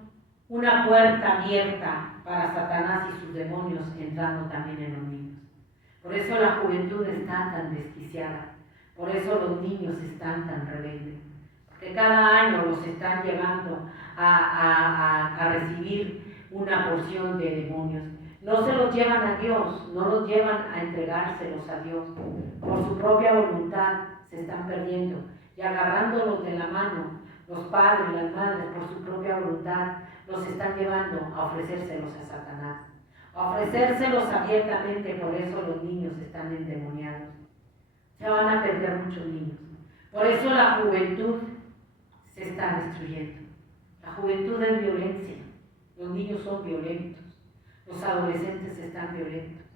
una puerta abierta para Satanás y sus demonios entrando también en los niños. Por eso la juventud está tan desquiciada. Por eso los niños están tan rebeldes. Porque cada año los están llevando a recibir una porción de demonios. No se los llevan a Dios, no los llevan a entregárselos a Dios. Por su propia voluntad se están perdiendo y agarrándolos de la mano, los padres y las madres por su propia voluntad los están llevando a ofrecérselos a Satanás, a ofrecérselos abiertamente. Por eso los niños están endemoniados. Se van a perder muchos niños. Por eso la juventud se está destruyendo. La juventud es violencia. Los niños son violentos. Los adolescentes están violentos.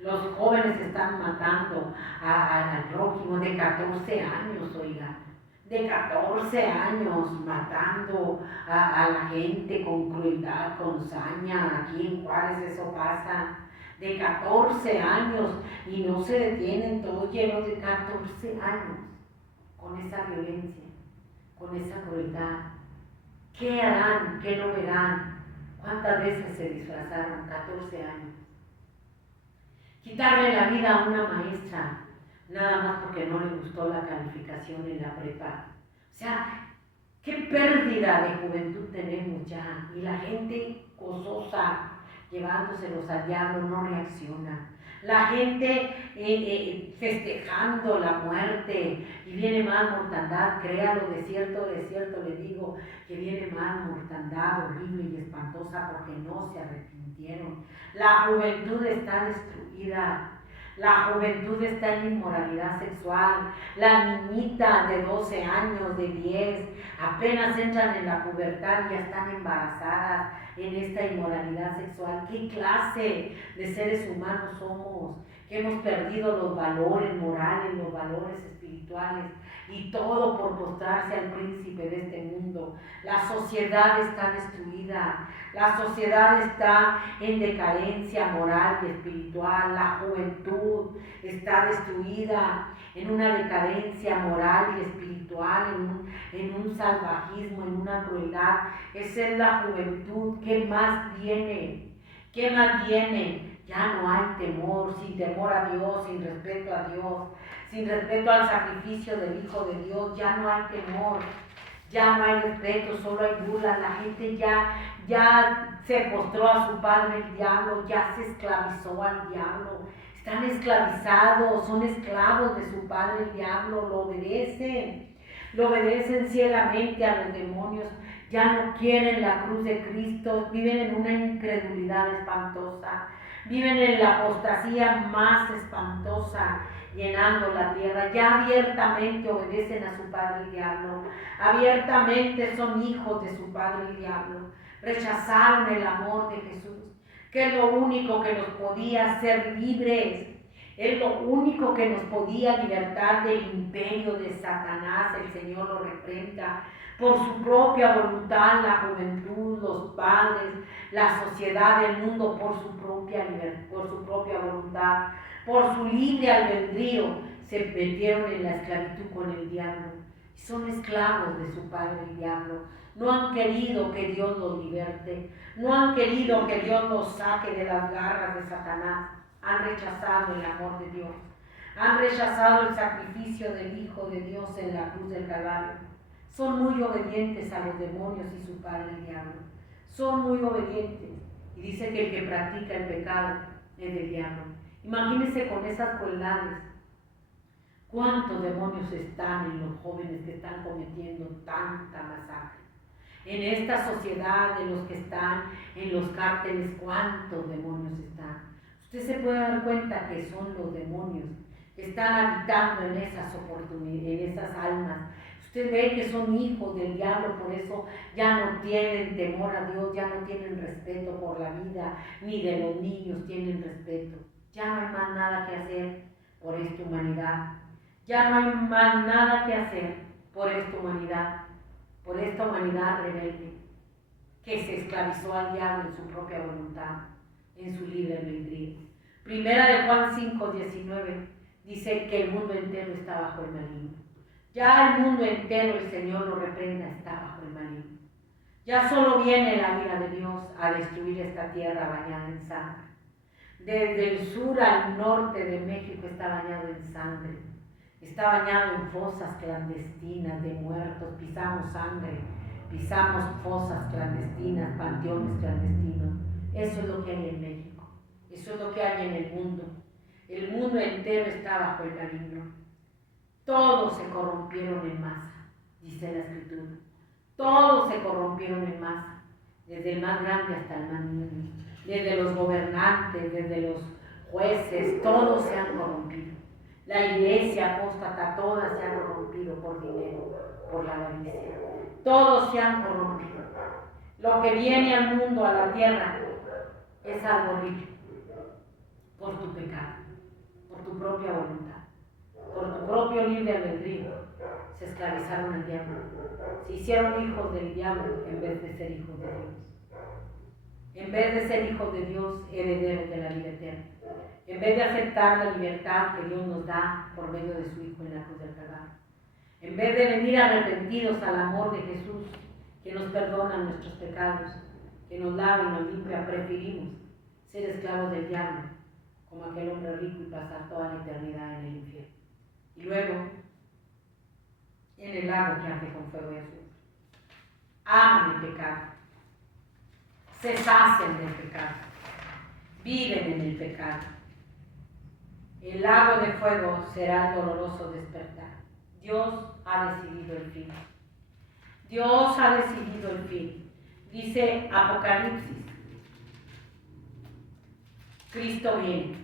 Los jóvenes están matando al prójimo de 14 años, oiga. De 14 años matando a la gente con crueldad, con saña. Aquí en Juárez eso pasa. De 14 años y no se detienen, todos llenos de 14 años con esa violencia, con esa crueldad. ¿Qué harán? ¿Qué no verán? ¿Cuántas veces se disfrazaron? 14 años. Quitarle la vida a una maestra, nada más porque no le gustó la calificación en la prepa. O sea, qué pérdida de juventud tenemos ya. Y la gente gozosa, llevándoselos al diablo, no reacciona. La gente festejando la muerte, y viene más mortandad. Créalo, de cierto le digo que viene más mortandad horrible y espantosa porque no se arrepintieron. La juventud está destruida. La juventud está en inmoralidad sexual. Las niñitas de 12 años, de 10, apenas entran en la pubertad y ya están embarazadas en esta inmoralidad sexual. ¿Qué clase de seres humanos somos? Que hemos perdido los valores morales, los valores espirituales, y todo por postrarse al príncipe de este mundo. La sociedad está destruida. La sociedad está en decadencia moral y espiritual. La juventud está destruida en una decadencia moral y espiritual, en un salvajismo, en una crueldad. Esa es la juventud. ¿Qué más viene? ¿Qué más viene? Ya no hay temor, sin temor a Dios, sin respeto a Dios, sin respeto al sacrificio del Hijo de Dios. Ya no hay temor. Ya no hay respeto, solo hay burlas. La gente ya se postró a su padre el diablo, ya se esclavizó al diablo. Están esclavizados, son esclavos de su padre el diablo, lo obedecen ciegamente a los demonios. Ya no quieren la cruz de Cristo, viven en una incredulidad espantosa, viven en la apostasía más espantosa, llenando la tierra. Ya abiertamente obedecen a su padre el diablo, abiertamente son hijos de su padre el diablo. Rechazaron el amor de Jesús, que es lo único que nos podía hacer libres, Es lo único que nos podía libertar del imperio de Satanás. El Señor lo reprenda. Por su propia voluntad, la juventud, los padres, la sociedad, el mundo, por su propia voluntad, por su libre albedrío, se metieron en la esclavitud con el diablo. Son esclavos de su padre el diablo. No han querido que Dios los liberte. No han querido que Dios los saque de las garras de Satanás. Han rechazado el amor de Dios. Han rechazado el sacrificio del Hijo de Dios en la cruz del Calvario. Son muy obedientes a los demonios y su padre el diablo. Son muy obedientes. Y dice que el que practica el pecado es del diablo. Imagínense con esas crueldades. ¿Cuántos demonios están en los jóvenes que están cometiendo tanta masacre? En esta sociedad de los que están en los cárteles, ¿cuántos demonios están? Usted se puede dar cuenta que son los demonios que están habitando en esas oportunidades, en esas almas. Usted ve que son hijos del diablo, por eso ya no tienen temor a Dios, ya no tienen respeto por la vida, ni de los niños tienen respeto. Ya no hay más nada que hacer por esta humanidad. Ya no hay más nada que hacer por esta humanidad rebelde, que se esclavizó al diablo en su propia voluntad, en su libre albedrío. Primera de Juan 5:19 dice que el mundo entero está bajo el maligno. Ya el mundo entero, el Señor lo reprenda, está bajo el maligno. Ya solo viene la ira de Dios a destruir esta tierra bañada en sangre. Desde el sur al norte de México está bañado en sangre. Está bañado en fosas clandestinas de muertos. Pisamos sangre, pisamos fosas clandestinas, panteones clandestinos. Eso es lo que hay en México. Eso es lo que hay en el mundo. El mundo entero está bajo el maligno. Todos se corrompieron en masa, dice la Escritura. Todos se corrompieron en masa, desde el más grande hasta el más niño. Desde los gobernantes, desde los jueces, todos se han corrompido. La iglesia apóstata, todas se han corrompido por dinero, por la avaricia. Todos se han corrompido. Lo que viene al mundo, a la tierra, es algo horrible. Por tu pecado, por tu propia voluntad, por tu propio libre albedrío, se esclavizaron al diablo. Se hicieron hijos del diablo en vez de ser hijos de Dios. En vez de ser hijos de Dios, herederos de la vida eterna. En vez de aceptar la libertad que Dios nos da por medio de su Hijo en la cruz del Calvario. En vez de venir arrepentidos al amor de Jesús, que nos perdona nuestros pecados, que nos lava y nos limpia, preferimos ser esclavos del diablo, como aquel hombre rico, y pasar toda la eternidad en el infierno. Y luego, en el lago que arde con fuego y azufre. Aman el pecado, se sacian del pecado, viven en el pecado. El lago de fuego será doloroso despertar. Dios ha decidido el fin. Dios ha decidido el fin. Dice Apocalipsis, Cristo viene.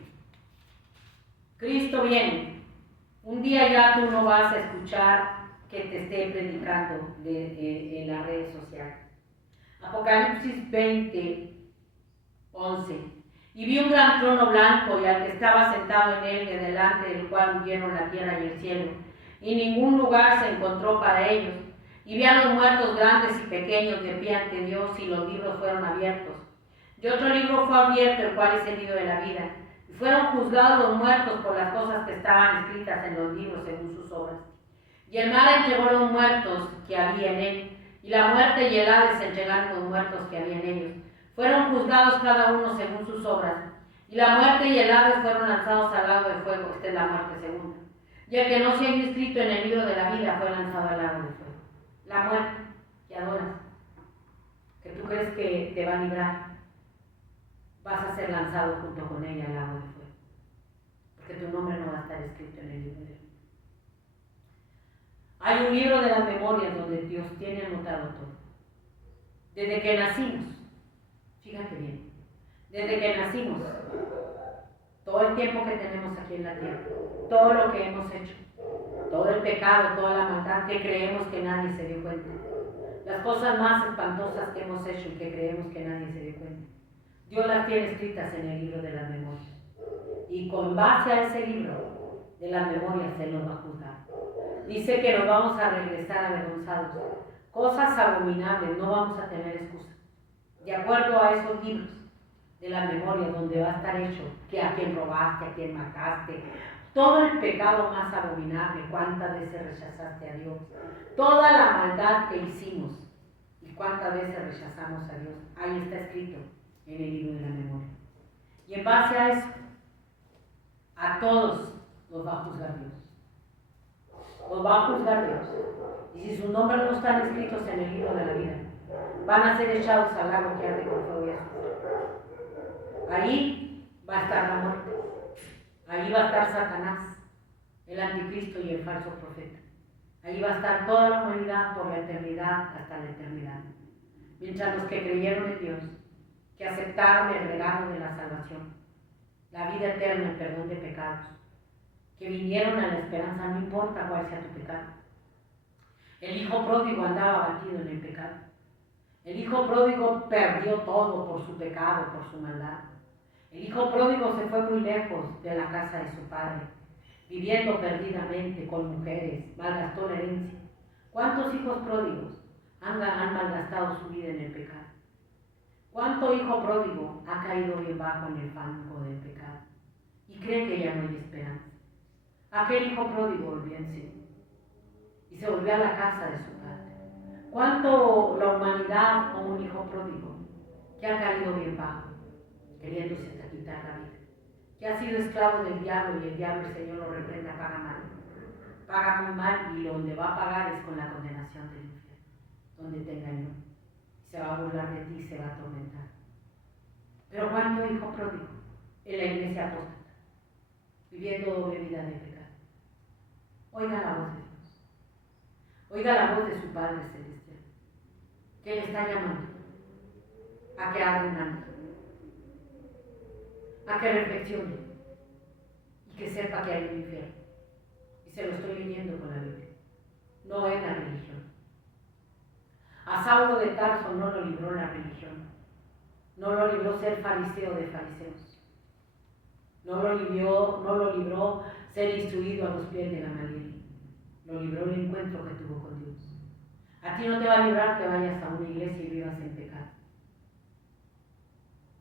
Cristo viene. Un día ya tú no vas a escuchar que te esté predicando en las redes sociales. Apocalipsis 20:11. Y vi un gran trono blanco y al que estaba sentado en él, de delante del cual huyeron la tierra y el cielo, y ningún lugar se encontró para ellos. Y vi a los muertos grandes y pequeños de pie ante Dios, y los libros fueron abiertos. Y otro libro fue abierto, el cual es el libro de la vida. Y fueron juzgados los muertos por las cosas que estaban escritas en los libros según sus obras. Y el mar entregó los muertos que había en él, y la muerte y el Hades entregaron los muertos que había en ellos. Fueron juzgados cada uno según sus obras, y la muerte y el Hades fueron lanzados al lago de fuego. Esta es la muerte segunda. Y el que no se haya inscrito en el libro de la vida fue lanzado al lago de fuego. La muerte que adoras, que tú crees que te va a librar, vas a ser lanzado junto con ella al lago de fuego, porque tu nombre no va a estar escrito en el libro de la vida. Hay un libro de las memorias donde Dios tiene anotado todo. Desde que nacimos, fíjate bien, desde que nacimos, todo el tiempo que tenemos aquí en la tierra, todo lo que hemos hecho, todo el pecado, toda la maldad que creemos que nadie se dio cuenta, las cosas más espantosas que hemos hecho y que creemos que nadie se dio cuenta, Dios las tiene escritas en el libro de las memorias. Y con base a ese libro de las memorias Él nos va a juzgar. Dice que nos vamos a regresar avergonzados. Cosas abominables, no vamos a tener excusa. De acuerdo a esos libros de la memoria, donde va a estar hecho que a quien robaste, a quien mataste, todo el pecado más abominable, cuántas veces rechazaste a Dios, toda la maldad que hicimos y cuántas veces rechazamos a Dios, ahí está escrito en el libro de la memoria. Y en base a eso, a todos los va a juzgar Dios. Los va a juzgar Dios. Y si sus nombres no están escritos en el libro de la vida, van a ser echados al lago que arde con fuego y azufre. Ahí va a estar la muerte. Ahí va a estar Satanás, el anticristo y el falso profeta. Ahí va a estar toda la humanidad por la eternidad hasta la eternidad. Mientras los que creyeron en Dios, que aceptaron el regalo de la salvación, la vida eterna, el perdón de pecados, que vinieron a la esperanza, no importa cuál sea tu pecado. El hijo pródigo andaba abatido en el pecado. El hijo pródigo perdió todo por su pecado, por su maldad. El hijo pródigo se fue muy lejos de la casa de su padre, viviendo perdidamente con mujeres, malgastó la herencia. ¿Cuántos hijos pródigos han malgastado su vida en el pecado? ¿Cuánto hijo pródigo ha caído bien bajo en el fango del pecado y cree que ya no hay esperanza? Aquel hijo pródigo volvió en sí y se volvió a la casa de su padre. ¿Cuánto la humanidad como un hijo pródigo que ha caído bien bajo, queriéndose hasta quitar la vida, que ha sido esclavo del diablo y el diablo, el Señor lo reprenda, paga mal, paga muy mal, y donde va a pagar es con la condenación del infierno, donde te engañó y se va a burlar de ti y se va a atormentar? Pero ¿cuánto hijo pródigo en la iglesia apóstata, viviendo doble vida de pecado? Oiga la voz de Dios, oiga la voz de su Padre Celestial, que le está llamando a que haga un alto, a que reflexione y que sepa que hay un infierno. Y se lo estoy leyendo con la Biblia, no es la religión. A Saulo de Tarso no lo libró la religión, no lo libró ser fariseo de fariseos, no lo libró ser instruido a los pies de Gamaliel, lo libró el encuentro que tuvo con Dios. A ti no te va a librar que vayas a una iglesia y vivas en pecado.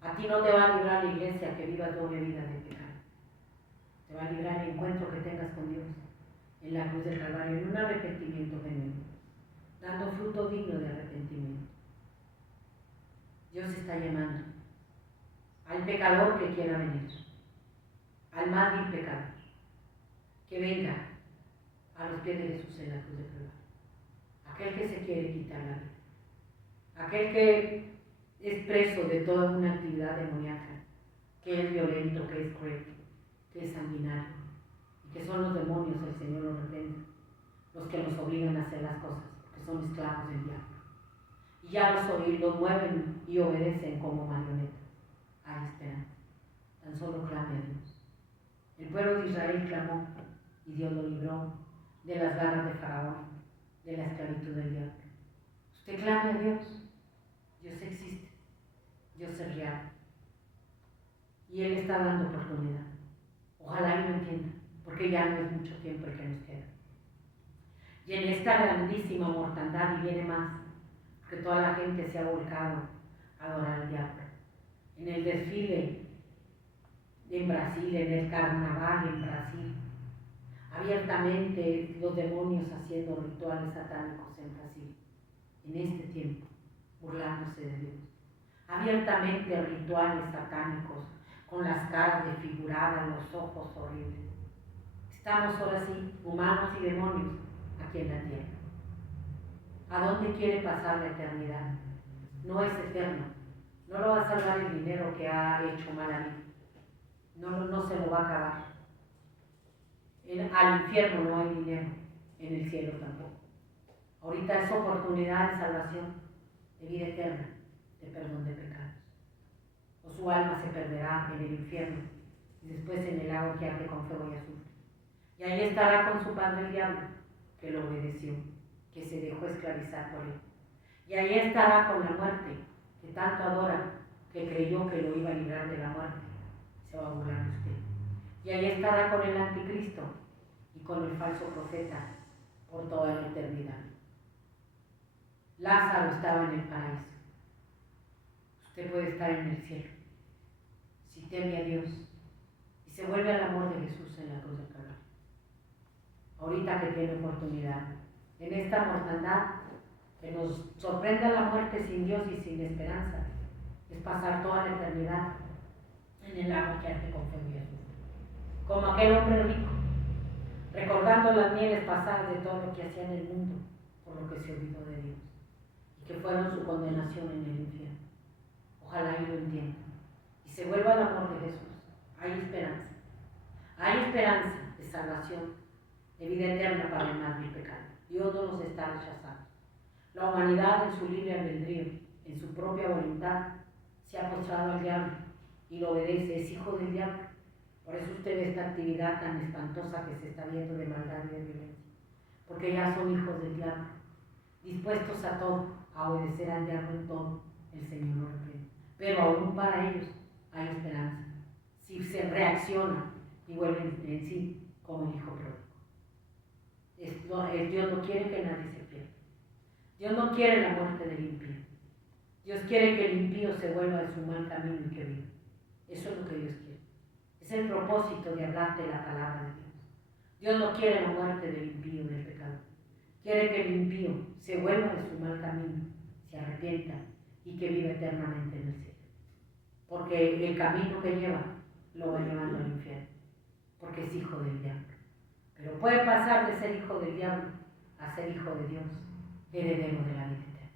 A ti no te va a librar la iglesia que vivas doble vida de pecado. Te va a librar el encuentro que tengas con Dios en la cruz del Calvario, en un arrepentimiento genuino, dando fruto digno de arrepentimiento. Dios está llamando al pecador que quiera venir, al más vil pecador, que venga a los pies de Jesús en la cruz del Calvario. Aquel que se quiere quitar la vida, aquel que es preso de toda una actividad demoníaca, que es violento, que es cruel, que es sanguinario, y que son los demonios, el Señor los reprenda, los que nos obligan a hacer las cosas, porque son esclavos del diablo. Y ya los mueven y obedecen como marionetas. Hay esperanza, tan solo clame a Dios. El pueblo de Israel clamó y Dios lo libró de las garras de Faraón, de la esclavitud del diablo. Usted clame a Dios. Dios existe, Dios es real. Y Él está dando oportunidad. Ojalá y lo entienda, porque ya no es mucho tiempo el que nos queda. Y en esta grandísima mortandad, y viene más, que toda la gente se ha volcado a adorar al diablo. En el desfile en Brasil, en el carnaval en Brasil, abiertamente los demonios haciendo rituales satánicos en Brasil, en este tiempo, burlándose de Dios. Abiertamente rituales satánicos, con las caras desfiguradas, los ojos horribles. Estamos ahora sí, humanos y demonios, aquí en la tierra. ¿A dónde quiere pasar la eternidad? No es eterno. No lo va a salvar el dinero que ha hecho mal a mí. No se lo va a acabar. Al infierno no hay dinero, en el cielo tampoco. Ahorita es oportunidad de salvación, de vida eterna, de perdón de pecados. O su alma se perderá en el infierno y después en el agua que arde con fuego y azufre. Y ahí estará con su padre el diablo, que lo obedeció, que se dejó esclavizar por él. Y ahí estará con la muerte, que tanto adora, que creyó que lo iba a librar de la muerte. Se va a burlar de usted. Y ahí estará con el anticristo y con el falso profeta por toda la eternidad. Lázaro estaba en el paraíso. Usted puede estar en el cielo si teme a Dios y se vuelve al amor de Jesús en la cruz del Calvario. Ahorita que tiene oportunidad, en esta mortandad que nos sorprenda la muerte sin Dios y sin esperanza, es pasar toda la eternidad en el agua que arde con fuego y azufre. Como aquel hombre rico, recordando las mieles pasadas de todo lo que hacía en el mundo, por lo que se olvidó de Dios, y que fueron su condenación en el infierno. Ojalá y lo entienda, y se vuelva al amor de Jesús. Hay esperanza de salvación, de vida eterna para el más vil pecado. Dios no nos está rechazando. La humanidad en su libre albedrío, en su propia voluntad, se ha postrado al diablo y lo obedece, es hijo del diablo. Por eso usted ve esta actividad tan espantosa que se está viendo de maldad y de violencia, porque ya son hijos del diablo, dispuestos a todo, a obedecer al diablo en todo. El Señor lo reprende, pero aún para ellos hay esperanza, si se reacciona y vuelven en sí como el hijo pródigo. Dios no quiere que nadie se pierda. Dios no quiere la muerte del impío. Dios quiere que el impío se vuelva de su mal camino y que viva. Eso es lo que Dios quiere. Es el propósito de hablarte la palabra de Dios. Dios no quiere la muerte del impío, del pecado. Quiere que el impío se vuelva de su mal camino, se arrepienta y que viva eternamente en el cielo. Porque el camino que lleva lo va llevando al infierno, porque es hijo del diablo. Pero puede pasar de ser hijo del diablo a ser hijo de Dios, heredero de la vida eterna.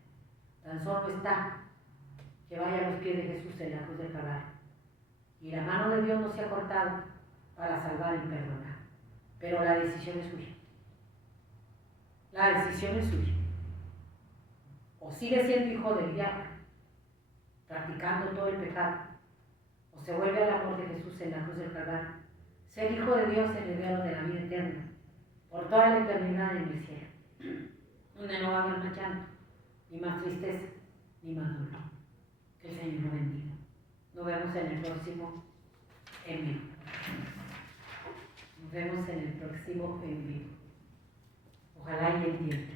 Tan solo está que vaya a los pies de Jesús en la cruz del Calvario. Y la mano de Dios no se ha cortado para salvar y perdonar. Pero la decisión es suya. La decisión es suya. O sigue siendo hijo del diablo, practicando todo el pecado, o se vuelve al amor de Jesús en la cruz del Calvario. Ser hijo de Dios, heredero de la vida eterna, por toda la eternidad en el cielo, donde no va a haber más llanto, ni más tristeza, ni más dolor. Que el Señor lo bendiga. Nos vemos en el próximo en vivo. Nos vemos en el próximo en vivo. Ojalá y entienda.